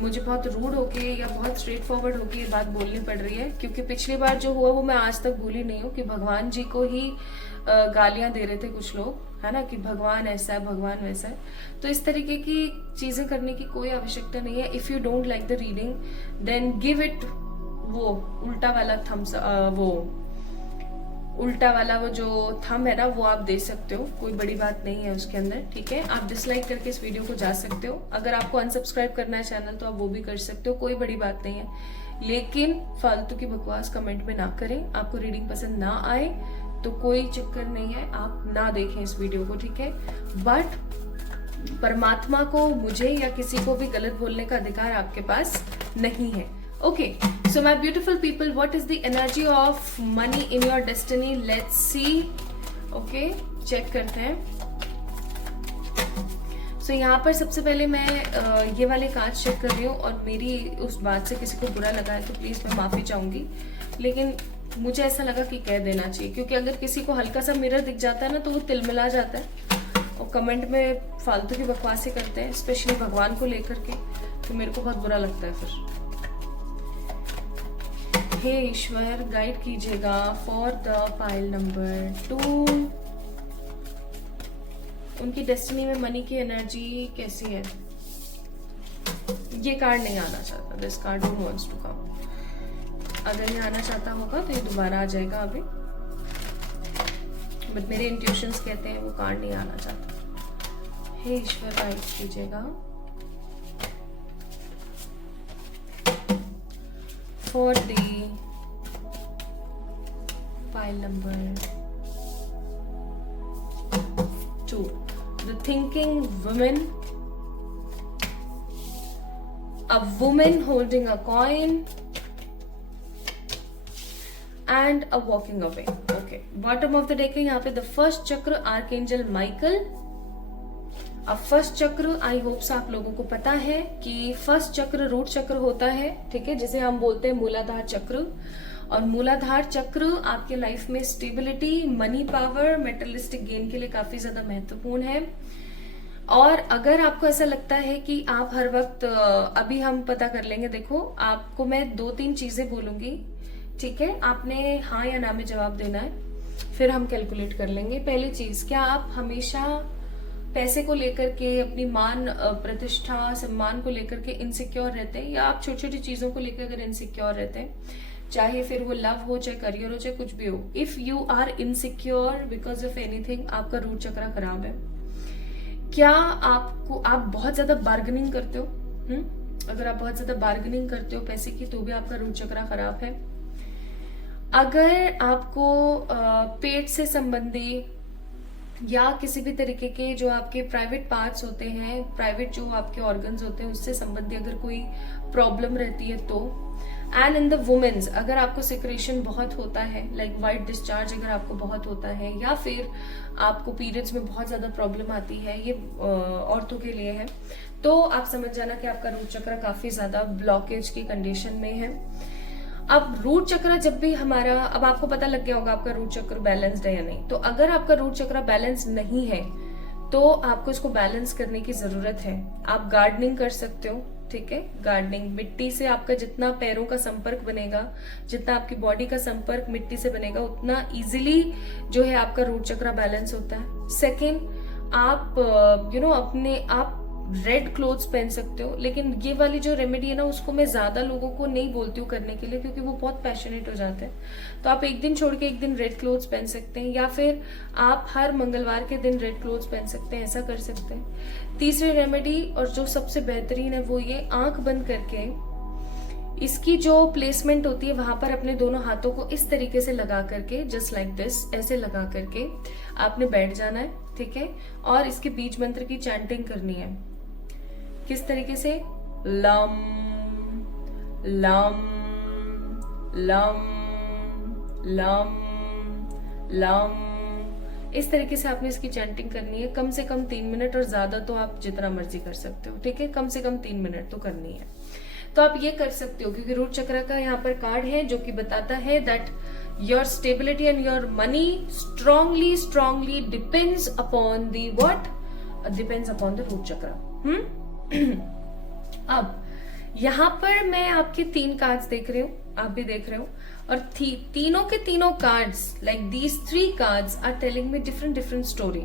मुझे बहुत रूड होके या बहुत स्ट्रेट फॉरवर्ड होके ये बात बोलनी पड़ रही है, क्योंकि पिछली बार जो हुआ वो मैं आज तक भूली नहीं हूँ कि भगवान जी को ही गालियां दे रहे थे कुछ लोग, है ना, कि भगवान ऐसा है, भगवान वैसा है। तो इस तरीके की चीजें करने की कोई आवश्यकता नहीं है। If you don't like the reading then give it वो उल्टा वाला थम्स, वो उल्टा वाला वो जो थंब है ना, वो आप दे सकते हो, कोई बड़ी बात नहीं है उसके अंदर, ठीक है। आप डिसलाइक करके इस वीडियो को जा सकते हो, अगर आपको अनसब्सक्राइब करना है चैनल तो आप वो भी कर सकते हो, कोई बड़ी बात नहीं है। लेकिन फालतू की बकवास कमेंट में ना करें। आपको रीडिंग पसंद ना आए तो कोई चक्कर नहीं है, आप ना देखें इस वीडियो को, ठीक है। बट परमात्मा को, मुझे या किसी को भी गलत बोलने का अधिकार आपके पास नहीं है। Okay, so my beautiful people, what is the energy of money in your destiny? Let's see. Okay, check करते हैं। So यहाँ पर सबसे पहले मैं ये वाले कार्ड चेक कर रही हूँ, और मेरी उस बात से किसी को बुरा लगा है तो प्लीज मैं माफी चाहूंगी, लेकिन मुझे ऐसा लगा कि कह देना चाहिए, क्योंकि अगर किसी को हल्का सा मिरर दिख जाता है ना तो वो तिलमिला जाता है और कमेंट में फालतू की बकवासें करते हैं, स्पेशली भगवान को लेकर के, तो मेरे को बहुत बुरा लगता है फिर। हे ईश्वर, गाइड कीजिएगा फॉर द पाइल नंबर 2। उनकी डेस्टिनी में मनी की एनर्जी कैसी है। ये कार्ड नहीं आना चाहता, this card don't wants to come. अगर ये आना चाहता होगा तो ये दोबारा आ जाएगा अभी, बट मेरे इंट्यूशंस कहते हैं वो कार्ड नहीं आना चाहता। हे ईश्वर, गाइड कीजिएगा for the pile number 2, the thinking woman, a woman holding a coin and a walking away. Okay, bottom of the deck है यहाँ पे the first चक्र आर्कएंजल माइकल। अब फर्स्ट चक्र, आई होप्स आप लोगों को पता है कि फर्स्ट चक्र रूट चक्र होता है, ठीक है, जिसे हम बोलते हैं मूलाधार चक्र। और मूलाधार चक्र आपके लाइफ में स्टेबिलिटी, मनी पावर, मेटलिस्टिक गेन के लिए काफी ज्यादा महत्वपूर्ण है। और अगर आपको ऐसा लगता है कि आप हर वक्त, अभी हम पता कर लेंगे, देखो आपको मैं 2-3 चीजें बोलूंगी, ठीक है, आपने हाँ या ना में जवाब देना है, फिर हम कैलकुलेट कर लेंगे। पहली चीज, क्या आप हमेशा पैसे को लेकर के, अपनी मान प्रतिष्ठा सम्मान को लेकर के इनसिक्योर रहते हैं, या आप छोटी छोटी चीजों को लेकर अगर इनसिक्योर रहते हैं, चाहे फिर वो लव हो, चाहे करियर हो, चाहे कुछ भी हो, if you are insecure because of anything, आपका रूट चक्र खराब है। क्या आप बहुत ज्यादा बार्गेनिंग करते हो, अगर आप बहुत ज्यादा बार्गेनिंग करते हो पैसे की, तो भी आपका रूट चक्र खराब है। अगर आपको पेट से संबंधी या किसी भी तरीके के जो आपके प्राइवेट पार्ट्स होते हैं, प्राइवेट जो आपके ऑर्गन्स होते हैं, उससे संबंधी अगर कोई प्रॉब्लम रहती है तो। एंड इन द वुमेन्स, अगर आपको सिक्रेशन बहुत होता है, लाइक वाइट डिस्चार्ज अगर आपको बहुत होता है, या फिर आपको पीरियड्स में बहुत ज्यादा प्रॉब्लम आती है, ये औरतों के लिए है, तो आप समझ जाना कि आपका रूट चक्र काफी ज्यादा ब्लॉकेज की कंडीशन में है। अब रूट चक्र जब भी हमारा, अब आपको पता लग गया होगा आपका रूट चक्र बैलेंस्ड है या नहीं, तो अगर आपका रूट चक्र बैलेंस नहीं है तो आपको इसको बैलेंस करने की जरूरत है। आप गार्डनिंग कर सकते हो, ठीक है। गार्डनिंग, मिट्टी से आपका जितना पैरों का संपर्क बनेगा, जितना आपकी बॉडी का संपर्क मिट्टी से बनेगा, उतना इजीली जो है आपका रूट चक्रा बैलेंस होता है। सेकेंड, आप अपने आप रेड क्लोथ्स पहन सकते हो, लेकिन ये वाली जो रेमेडी है ना, उसको मैं ज्यादा लोगों को नहीं बोलती हूँ करने के लिए, क्योंकि वो बहुत पैशनेट हो जाते हैं। तो आप एक दिन छोड़ के एक दिन रेड क्लोथ्स पहन सकते हैं, या फिर आप हर मंगलवार के दिन रेड क्लोथ्स पहन सकते हैं, ऐसा कर सकते हैं। तीसरी रेमेडी और जो सबसे बेहतरीन है वो ये, आंख बंद करके इसकी जो प्लेसमेंट होती है वहां पर अपने दोनों हाथों को इस तरीके से लगा करके, जस्ट लाइक दिस, ऐसे लगा करके आपने बैठ जाना है, ठीक है। और इसके बीज मंत्र की चैंटिंग करनी है। किस तरीके से? Lump lump lump lump lump, इस तरीके से आपने इसकी चैंटिंग करनी है। कम से कम 3 मिनट, और ज्यादा तो आप जितना मर्जी कर सकते हो, ठीक है। कम से कम 3 मिनट तो करनी है। तो आप ये कर सकते हो, क्योंकि रूट चक्र का यहाँ पर कार्ड है जो कि बताता है that your stability and your money strongly depends upon the what, depends upon the root chakra. अब यहाँ पर मैं आपके 3 कार्ड्स देख रही हूँ, आप भी देख रहे हो, और तीनों के तीनों cards, like these 3 cards are telling me different story.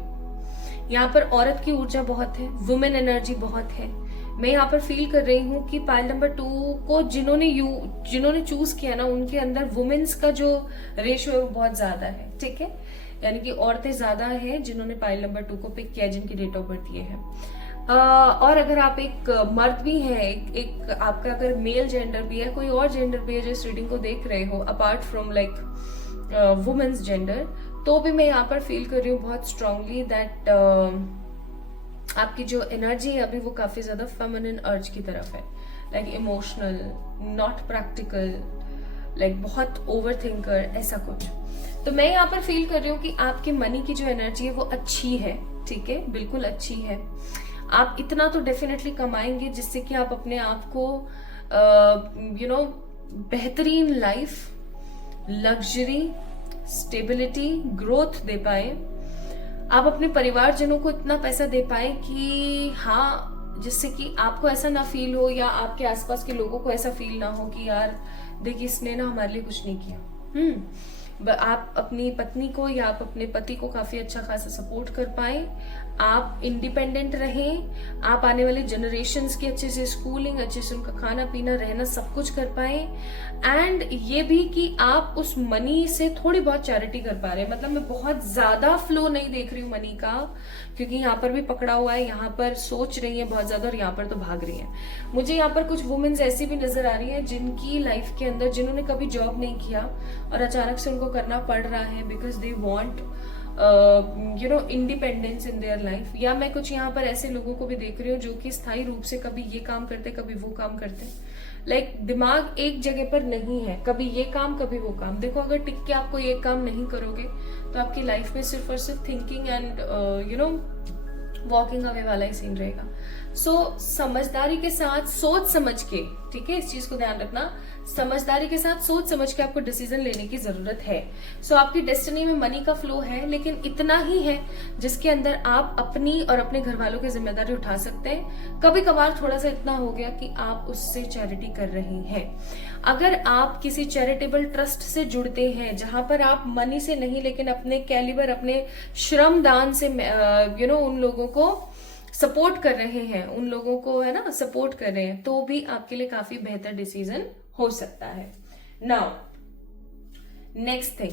यहाँ पर औरत की ऊर्जा बहुत है, वुमेन एनर्जी बहुत है। मैं यहाँ पर फील कर रही हूँ कि पाइल नंबर 2 को जिन्होंने चूज किया ना, उनके अंदर वुमेन्स का जो रेशियो है वो बहुत ज्यादा है, ठीक है। यानी कि औरतें ज्यादा है जिन्होंने पाइल नंबर 2 को पिक किया, जिनकी डेट ऑफ बर्थ ये है। और अगर आप एक मर्द भी हैं, एक आपका अगर मेल जेंडर भी है, कोई और जेंडर भी है जो इस रीडिंग को देख रहे हो apart from like women's gender, तो भी मैं यहाँ पर फील कर रही हूँ बहुत स्ट्रांगली दैट आपकी जो एनर्जी है अभी वो काफी ज्यादा फेमिनिन अर्ज की तरफ है, like emotional, not practical, like बहुत ओवर थिंकर, ऐसा कुछ। तो मैं यहाँ पर फील कर रही हूँ कि आपके मनी की जो एनर्जी है वो अच्छी है, ठीक है, बिल्कुल अच्छी है। आप इतना तो डेफिनेटली कमाएंगे जिससे कि आप अपने आप को बेहतरीन लाइफ, लग्जरी, स्टेबिलिटी, ग्रोथ दे पाए। आप अपने परिवारजनों को इतना पैसा दे पाए कि हाँ, जिससे कि आपको ऐसा ना फील हो, या आपके आसपास के लोगों को ऐसा फील ना हो कि यार देखिए इसने ना हमारे लिए कुछ नहीं किया। आप अपनी पत्नी को या आप अपने पति को काफी अच्छा खासा सपोर्ट कर पाए, आप इंडिपेंडेंट रहें, आप आने वाले जनरेशन्स की अच्छे से स्कूलिंग, अच्छे से उनका खाना पीना रहना सब कुछ कर पाए। एंड ये भी कि आप उस मनी से थोड़ी बहुत चैरिटी कर पा रहे हैं। मतलब मैं बहुत ज्यादा फ्लो नहीं देख रही हूँ मनी का, क्योंकि यहाँ पर भी पकड़ा हुआ है, यहाँ पर सोच रही है बहुत ज्यादा और यहाँ पर तो भाग रही है। मुझे यहाँ पर कुछ वुमेन्स ऐसी भी नजर आ रही है जिनकी लाइफ के अंदर, जिन्होंने कभी जॉब नहीं किया और अचानक से उनको करना पड़ रहा है because they want independence in their life. या मैं कुछ यहाँ पर ऐसे लोगों को भी देख रही हूँ जो कि स्थायी रूप से कभी ये काम करते, कभी वो काम करते, लाइक दिमाग एक जगह पर नहीं है, कभी ये काम कभी वो काम। देखो, अगर टिक के आपको ये काम नहीं करोगे तो आपकी लाइफ में सिर्फ और सिर्फ थिंकिंग एंड वॉकिंग अवे वाला ही सीन रहेगा। सो समझदारी के साथ, सोच समझ के, ठीक है, इस चीज को ध्यान रखना, समझदारी के साथ सोच समझ के आपको डिसीजन लेने की जरूरत है। सो आपकी डेस्टिनी में मनी का फ्लो है, लेकिन इतना ही है जिसके अंदर आप अपनी और अपने घर वालों की जिम्मेदारी उठा सकते हैं। कभी कभार थोड़ा सा इतना हो गया कि आप उससे चैरिटी कर रही हैं। अगर आप किसी चैरिटेबल ट्रस्ट से जुड़ते हैं जहां पर आप मनी से नहीं लेकिन अपने कैलिबर, अपने श्रम दान से उन लोगों को सपोर्ट कर रहे हैं, उन लोगों को है ना सपोर्ट कर रहे हैं, तो भी आपके लिए काफी बेहतर डिसीजन हो सकता है। नाउ नेक्स्ट थिंग,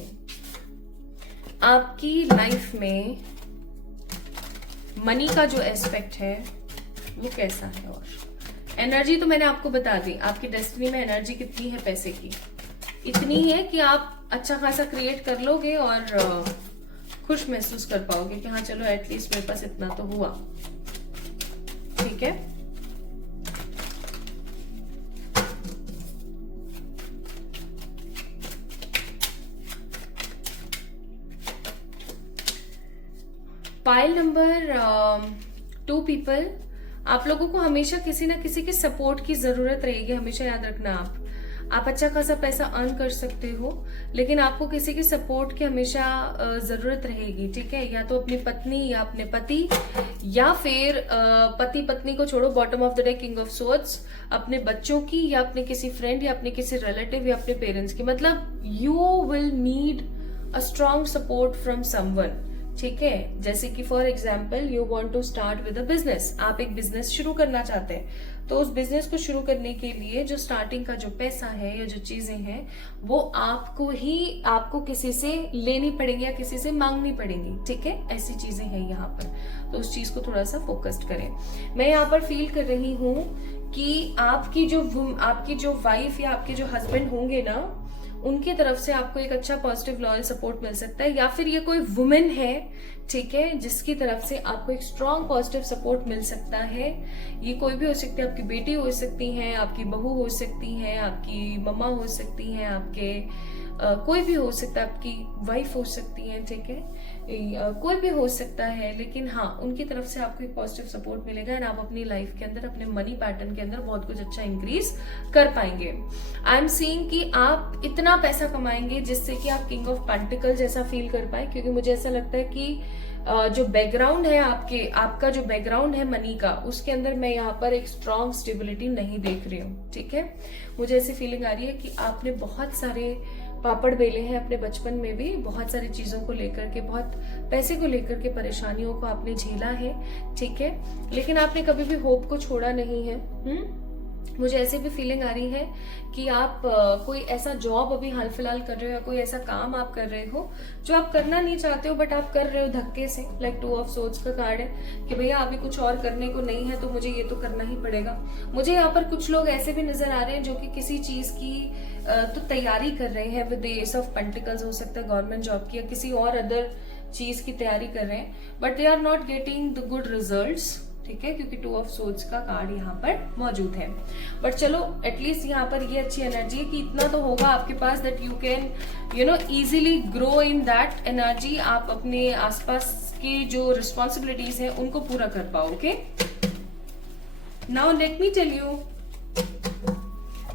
आपकी लाइफ में मनी का जो एस्पेक्ट है वो कैसा है। और एनर्जी तो मैंने आपको बता दी, आपकी डेस्टिनी में एनर्जी कितनी है पैसे की, इतनी है कि आप अच्छा खासा क्रिएट कर लोगे और खुश महसूस कर पाओगे कि हाँ चलो एटलीस्ट मेरे पास इतना तो हुआ, ठीक है। पाइल नंबर 2 पीपल, आप लोगों को हमेशा किसी ना किसी के सपोर्ट की जरूरत रहेगी, हमेशा याद रखना। आप अच्छा खासा पैसा अर्न कर सकते हो, लेकिन आपको किसी के सपोर्ट की हमेशा जरूरत रहेगी, ठीक है। या तो अपनी पत्नी या अपने पति, या फिर पति पत्नी को छोड़ो, bottom of the day king of swords, अपने बच्चों की, या अपने किसी फ्रेंड, या अपने किसी रिलेटिव, या अपने पेरेंट्स की। मतलब you will need a strong support from someone, ठीक है। जैसे कि for example you want to start with a business, आप एक बिजनेस शुरू करना चाहते हैं, तो उस बिजनेस को शुरू करने के लिए जो स्टार्टिंग का जो पैसा है या जो चीजें हैं वो आपको किसी से लेनी पड़ेंगी या किसी से मांगनी पड़ेंगी, ठीक है। ऐसी चीजें हैं यहाँ पर, तो उस चीज को थोड़ा सा फोकस्ड करें। मैं यहाँ पर फील कर रही हूँ कि आपकी जो वाइफ या आपके जो हस्बैंड होंगे ना, उनकी तरफ से आपको एक अच्छा पॉजिटिव लॉयल सपोर्ट मिल सकता है, या फिर ये कोई वुमेन है, ठीक है, जिसकी तरफ से आपको एक स्ट्रॉन्ग पॉजिटिव सपोर्ट मिल सकता है। ये कोई भी हो सकती है, आपकी बेटी हो सकती है, आपकी बहू हो सकती है, आपकी मम्मा हो सकती है, आपके कोई भी हो सकता है, आपकी वाइफ हो सकती है, ठीक है, कोई भी हो सकता है। लेकिन हाँ, उनकी तरफ से आपको एक पॉजिटिव सपोर्ट मिलेगा एंड आप अपनी लाइफ के अंदर, अपने मनी पैटर्न के अंदर बहुत कुछ अच्छा इंक्रीज कर पाएंगे। आई एम सीइंग कि आप इतना पैसा कमाएंगे जिससे कि आप किंग ऑफ पेंटिकल जैसा फील कर पाए, क्योंकि मुझे ऐसा लगता है कि जो बैकग्राउंड है आपका जो बैकग्राउंड है मनी का, उसके अंदर मैं यहाँ पर एक स्ट्रॉन्ग स्टेबिलिटी नहीं देख रही हूँ, ठीक है। मुझे ऐसी फीलिंग आ रही है कि आपने बहुत सारे पापड़ बेले हैं अपने बचपन में भी, बहुत सारी चीजों को लेकर के, बहुत पैसे को लेकर के परेशानियों को आपने झेला है, ठीक है, लेकिन आपने कभी भी होप को छोड़ा नहीं है। मुझे ऐसे भी फीलिंग आ रही है कि आप कोई ऐसा जॉब अभी हाल फिलहाल कर रहे हो, या कोई ऐसा काम आप कर रहे हो जो आप करना नहीं चाहते हो बट आप कर रहे हो धक्के से। लाइक 2 ऑफ सोर्ड्स का कार्ड है कि भैया अभी कुछ और करने को नहीं है तो मुझे ये तो करना ही पड़ेगा। मुझे यहाँ पर कुछ लोग ऐसे भी नजर आ रहे हैं जो कि किसी चीज की तो तैयारी कर रहे हैं विद एस ऑफ पेंटिकल्स, हो सकता है गवर्नमेंट जॉब की या किसी और अदर चीज की तैयारी कर रहे हैं, but they are not getting the good results, ठीक है, क्योंकि 2 ऑफ सोर्ड्स का कार्ड यहाँ पर मौजूद है। बट चलो एटलीस्ट यहाँ पर ये अच्छी एनर्जी है कि इतना तो होगा आपके पास that you can easily grow in that energy. आप अपने आसपास की जो रिस्पॉन्सिबिलिटीज है उनको पूरा कर पाओ, okay. Now let me tell you,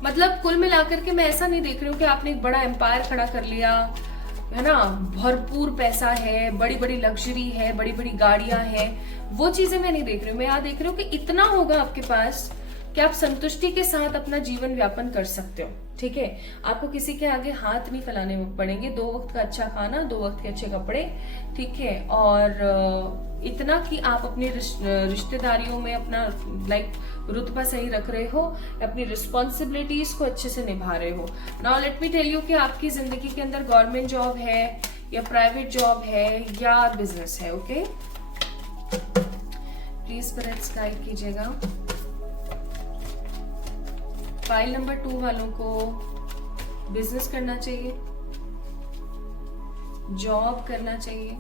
मतलब कुल मिलाकर के मैं ऐसा नहीं देख रही हूँ कि आपने एक बड़ा एम्पायर खड़ा कर लिया है ना, भरपूर पैसा है, बड़ी बड़ी लग्जरी है, बड़ी बड़ी गाड़ियां हैं, वो चीजें मैं नहीं देख रही हूँ। मैं यहाँ देख रही हूँ कि इतना होगा आपके पास कि आप संतुष्टि के साथ अपना जीवन व्यापन कर सकते हो, ठीक है। आपको किसी के आगे हाथ नहीं फैलाने पड़ेंगे, 2 वक्त का अच्छा खाना, 2 वक्त के अच्छे कपड़े, ठीक है, और इतना कि आप अपनी रिश्तेदारियों में अपना लाइक रुतबा सही रख रहे हो, अपनी रिस्पॉन्सिबिलिटीज को अच्छे से निभा रहे हो। Now let me tell you कि आपकी जिंदगी के अंदर गवर्नमेंट जॉब है या प्राइवेट जॉब है या बिजनेस है, ओके। प्लीज स्पिरिट्स गाइड कीजिएगा। फाइल नंबर 2 वालों को बिजनेस करना चाहिए, जॉब करना चाहिए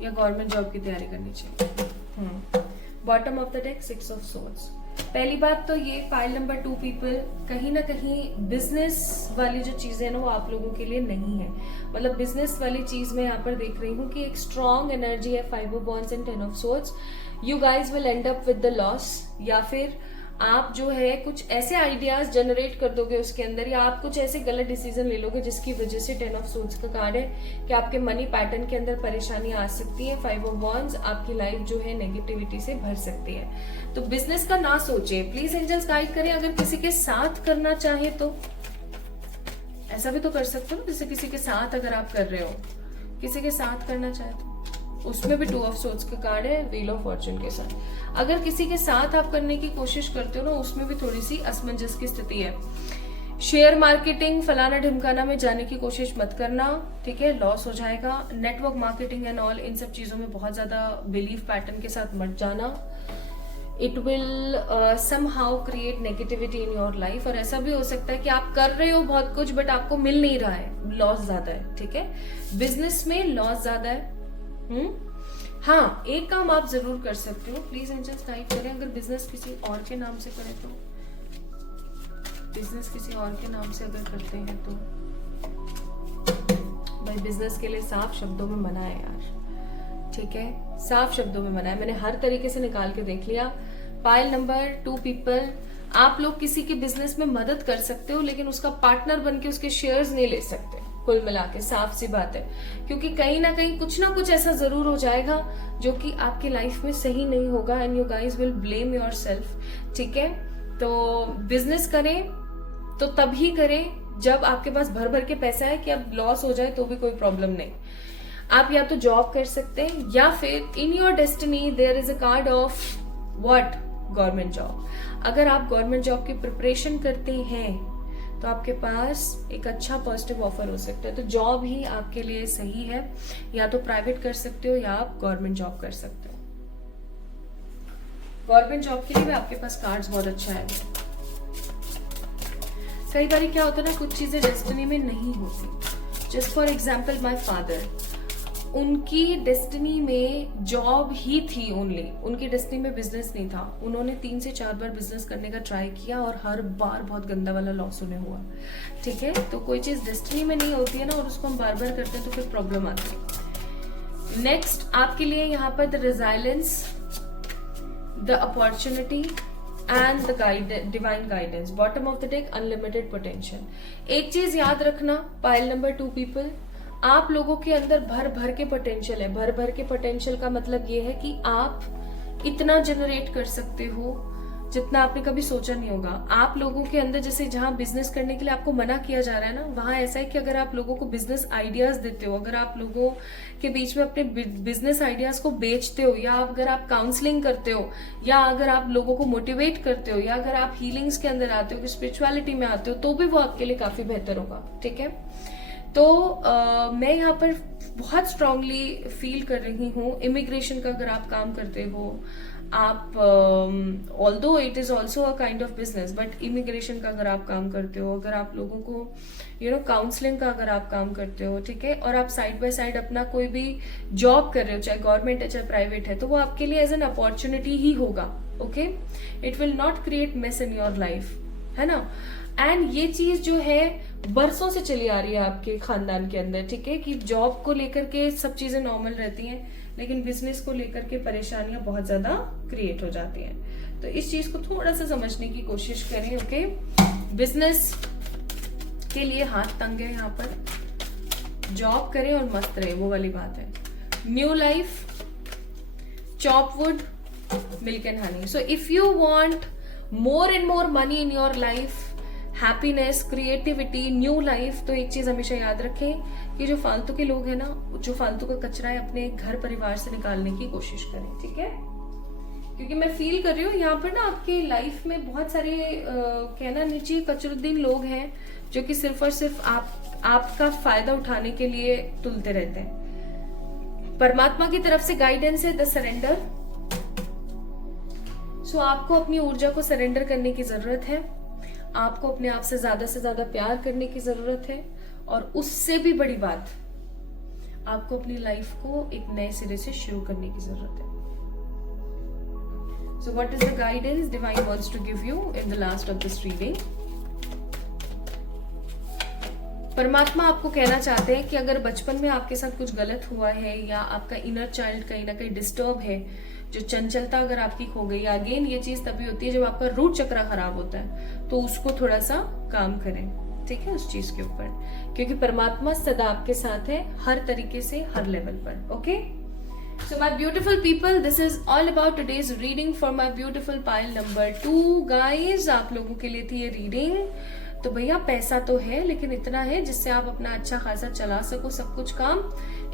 या गवर्नमेंट जॉब की तैयारी करनी चाहिए। Bottom of the deck 6 of swords. पहली बात तो ये फाइल नंबर 2 पीपल, कहीं ना कहीं बिजनेस वाली जो चीजें है ना वो आप लोगों के लिए नहीं है। मतलब बिजनेस वाली चीज मैं यहाँ पर देख रही हूँ कि एक स्ट्रॉन्ग एनर्जी है 5 of wands and 10 of swords. You guys will and up with the loss, या फिर आप जो है कुछ ऐसे आइडियाज जनरेट कर दोगे उसके अंदर, या आप कुछ ऐसे गलत डिसीजन ले लोगे जिसकी वजह से 10 ऑफ सोर्ड्स का कार्ड है कि आपके मनी पैटर्न के अंदर परेशानी आ सकती है। 5 ऑफ वॉन्ड्स, आपकी लाइफ जो है नेगेटिविटी से भर सकती है। तो बिजनेस का ना सोचे, प्लीज एंजल्स गाइड करें। अगर किसी के साथ करना चाहे तो ऐसा भी तो कर सकते हो, जैसे किसी के साथ अगर आप कर रहे हो, किसी के साथ करना चाहे तो उसमें भी 2 ऑफ सोर्ड्स का कार्ड है व्हील ऑफ फॉर्चून के साथ। अगर किसी के साथ आप करने की कोशिश करते हो ना, उसमें भी थोड़ी सी असमंजस की स्थिति है। शेयर मार्केटिंग फलाना ढिमकाना में जाने की कोशिश मत करना, ठीक है, लॉस हो जाएगा। नेटवर्क मार्केटिंग एंड ऑल, इन सब चीजों में बहुत ज्यादा बिलीफ पैटर्न के साथ मत जाना। It will somehow create negativity in your life. और ऐसा भी हो सकता है कि आप कर रहे हो बहुत कुछ बट आपको मिल नहीं रहा है, लॉस ज्यादा है, ठीक है। बिजनेस में लॉस ज्यादा है। हाँ, एक काम आप जरूर कर सकते हो, प्लीज एंजल्स गाइड करें। अगर बिजनेस किसी और के नाम से करें तो, बिजनेस किसी और के नाम से अगर करते हैं तो भाई बिजनेस के लिए साफ शब्दों में मना है यार, ठीक है, साफ शब्दों में मना है। मैंने हर तरीके से निकाल के देख लिया। पाइल नंबर 2 पीपल, आप लोग किसी के बिजनेस में मदद कर सकते हो, लेकिन उसका पार्टनर बन के उसके शेयर्स नहीं ले सकते। कुल मिला के साफ सी बात है, क्योंकि कहीं ना कहीं कुछ ना कुछ ऐसा जरूर हो जाएगा जो कि आपकी लाइफ में सही नहीं होगा, and you guys will blame your self. ठीक है, तो बिजनेस करें तो तभी करें जब आपके पास भर भर के पैसा है कि अब लॉस हो जाए तो भी कोई प्रॉब्लम नहीं। आप या तो जॉब कर सकते हैं, या फिर in your destiny there is a card of what, government job. अगर आप गवर्नमेंट जॉब की प्रिपरेशन करते हैं तो आपके पास एक अच्छा पॉजिटिव ऑफर हो सकता है। तो जॉब ही आपके लिए सही है, या तो प्राइवेट कर सकते हो या आप गवर्नमेंट जॉब कर सकते हो। गवर्नमेंट जॉब के लिए भी आपके पास कार्ड्स बहुत अच्छा है। कई बार क्या होता है ना, कुछ चीजें डेस्टिनी में नहीं होती। Just for example my father, उनकी डेस्टिनी में जॉब ही थी ओनली, उनकी डेस्टिनी में बिजनेस नहीं था। उन्होंने 3 से 4 बार बिजनेस करने का ट्राई किया और हर बार बहुत गंदा वाला लॉस उन्हें हुआ। ठीक है, तो कोई चीज डेस्टिनी में नहीं होती है ना, और उसको हम बार बार करते हैं तो फिर प्रॉब्लम आती है। नेक्स्ट आपके लिए यहाँ पर the resilience, the opportunity and the divine guidance. Bottom of the deck, unlimited potential. एक चीज याद रखना, पाइल नंबर 2 पीपल, आप लोगों के अंदर भर भर के पोटेंशियल है। भर भर के पोटेंशियल का मतलब ये है कि आप इतना जनरेट कर सकते हो जितना आपने कभी सोचा नहीं होगा। आप लोगों के अंदर, जैसे जहां बिजनेस करने के लिए आपको मना किया जा रहा है ना, वहां ऐसा है कि अगर आप लोगों को बिजनेस आइडियाज देते हो, अगर आप लोगों के बीच में अपने बिजनेस आइडियाज को बेचते हो, या अगर आप काउंसलिंग करते हो, या अगर आप लोगों को मोटिवेट करते हो, या अगर आप हीलिंग्स के अंदर आते हो, स्पिरिचुअलिटी में आते हो, तो भी वो आपके लिए काफी बेहतर होगा। ठीक है, तो मैं यहाँ पर बहुत स्ट्रांगली फील कर रही हूँ, इमिग्रेशन का अगर आप काम करते हो, आप although it is also a kind of business, but immigration का अगर आप काम करते हो, अगर आप लोगों को काउंसलिंग का अगर आप काम करते हो, ठीक है, और आप साइड बाय साइड अपना कोई भी जॉब कर रहे हो, चाहे गवर्नमेंट है चाहे प्राइवेट है, तो वो आपके लिए एज एन अपॉर्चुनिटी ही होगा। Okay, it will not create mess in your life, है ना। एंड ये चीज जो है बरसों से चली आ रही है आपके खानदान के अंदर। ठीक है, कि जॉब को लेकर के सब चीजें नॉर्मल रहती हैं, लेकिन बिजनेस को लेकर के परेशानियां बहुत ज्यादा क्रिएट हो जाती हैं। तो इस चीज को थोड़ा सा समझने की कोशिश करें। ओके, बिजनेस के लिए हाथ तंग है यहाँ पर, जॉब करें और मस्त रहे, वो वाली बात है। New life, chop wood, milk and honey. So if you want more and more money in your life, happiness, creativity, new life, तो एक चीज हमेशा याद रखें कि जो फालतू के लोग हैं ना, जो फालतू का कचरा है, अपने घर परिवार से निकालने की कोशिश करें। ठीक है, क्योंकि मैं फील कर रही हूँ यहाँ पर ना आपकी लाइफ में बहुत सारे कहना नहीं चाहिए कचरुद्दीन लोग हैं, जो कि सिर्फ और सिर्फ आपका फायदा उठाने के लिए तुलते रहते हैं। परमात्मा की तरफ से गाइडेंस है द सरेंडर। सो आपको अपनी ऊर्जा को सरेंडर करने की जरूरत है, आपको अपने आप से ज्यादा प्यार करने की जरूरत है, और उससे भी बड़ी बात, आपको अपनी लाइफ को एक नए सिरे से शुरू करने की जरूरत है। So what is the guidance divine wants to give you in the last of this reading? परमात्मा आपको कहना चाहते हैं कि अगर बचपन में आपके साथ कुछ गलत हुआ है, या आपका इनर चाइल्ड कहीं ना कहीं डिस्टर्ब है, जो चंचलता अगर आपकी खो गई, अगेन ये चीज तभी होती है जब आपका रूट चक्र खराब होता है, तो उसको थोड़ा सा काम करें। ठीक है, उस चीज के ऊपर, क्योंकि परमात्मा सदा आपके साथ है, हर तरीके से, हर लेवल पर। Okay, so my beautiful people, this is all about today's reading for my beautiful pile number 2 guys. आप लोगों के लिए थी ये रीडिंग। तो भैया पैसा तो है, लेकिन इतना है जिससे आप अपना अच्छा खासा चला सको सब कुछ काम।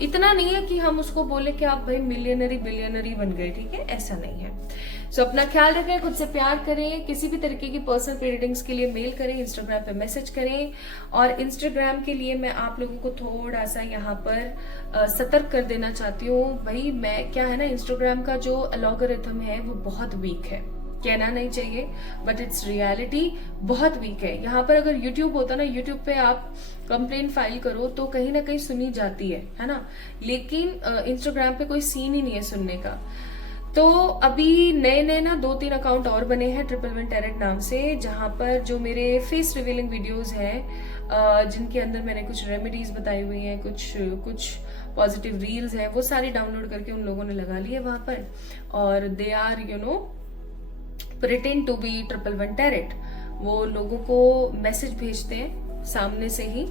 इतना नहीं है कि हम उसको बोले कि आप भाई मिलियनरी बिलियनरी बन गए। ठीक है, ऐसा नहीं है। सो अपना ख्याल रखें, खुद से प्यार करें। किसी भी तरीके की पर्सनल रीडिंग्स के लिए मेल करें, इंस्टाग्राम पे मैसेज करें। और इंस्टाग्राम के लिए मैं आप लोगों को थोड़ा सा यहाँ पर सतर्क कर देना चाहती हूँ। भाई मैं क्या है ना, इंस्टाग्राम का जो एल्गोरिथम है वो बहुत वीक है, कहना नहीं चाहिए बट इट्स रियलिटी, बहुत वीक है। यहाँ पर अगर यूट्यूब होता ना, यूट्यूब पे आप कंप्लेन फाइल करो तो कहीं ना कहीं सुनी जाती है ना, लेकिन इंस्टाग्राम पे कोई सीन ही नहीं है सुनने का। तो अभी नए ना 2-3 अकाउंट और बने हैं ट्रिपल1 टैरेट नाम से, जहां पर जो मेरे फेस रिवीलिंग वीडियोस हैं, जिनके अंदर मैंने कुछ रेमेडीज बताई हुई हैं, कुछ पॉजिटिव रील्स हैं, वो सारी डाउनलोड करके उन लोगों ने लगा ली है वहां पर। और they are pretend to be 111 tarot, वो लोगों को मैसेज भेजते हैं सामने से ही,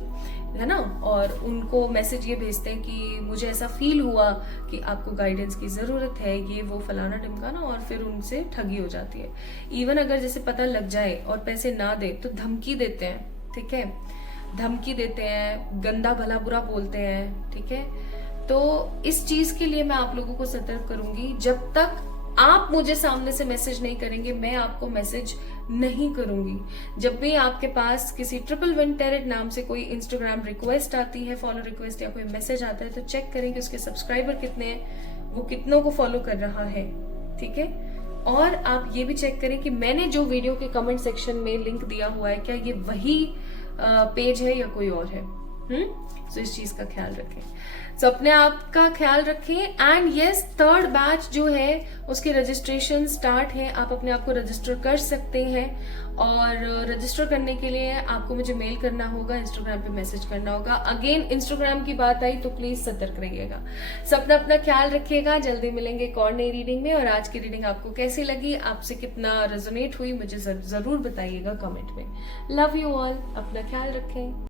है ना, और उनको मैसेज ये भेजते हैं कि मुझे ऐसा फील हुआ कि आपको गाइडेंस की ज़रूरत है, ये वो फलाना ढिमकाना, और फिर उनसे ठगी हो जाती है। इवन अगर जैसे पता लग जाए और पैसे ना दे तो धमकी देते हैं, ठीक है, धमकी देते हैं, गंदा भला बुरा बोलते हैं, ठीक है। तो इस चीज के लिए मैं आप लोगों को सतर्क करूंगी, जब तक आप मुझे सामने से मैसेज नहीं करेंगे मैं आपको मैसेज नहीं करूंगी। जब भी आपके पास किसी 111 टैरेट नाम से कोई इंस्टाग्राम रिक्वेस्ट आती है, फॉलो रिक्वेस्ट या कोई मैसेज आता है, तो चेक करें कि उसके सब्सक्राइबर कितने हैं, वो कितनों को फॉलो कर रहा है, ठीक है। और आप ये भी चेक करें कि मैंने जो वीडियो के कमेंट सेक्शन में लिंक दिया हुआ है क्या ये वही पेज है या कोई और है। सो इस चीज का ख्याल रखें। सो अपने आप का ख्याल रखें। एंड यस, 3rd बैच जो है उसके रजिस्ट्रेशन स्टार्ट है, आप अपने आप को रजिस्टर कर सकते हैं। और रजिस्टर करने के लिए आपको मुझे मेल करना होगा, इंस्टाग्राम पे मैसेज करना होगा। अगेन इंस्टाग्राम की बात आई तो प्लीज सतर्क रहिएगा। सब अपना ख्याल रखिएगा। जल्दी मिलेंगे एक और नई रीडिंग में। और आज की रीडिंग आपको कैसी लगी, आपसे कितना रेजोनेट हुई, मुझे जरूर बताइएगा कमेंट में। लव यू ऑल, अपना ख्याल रखें।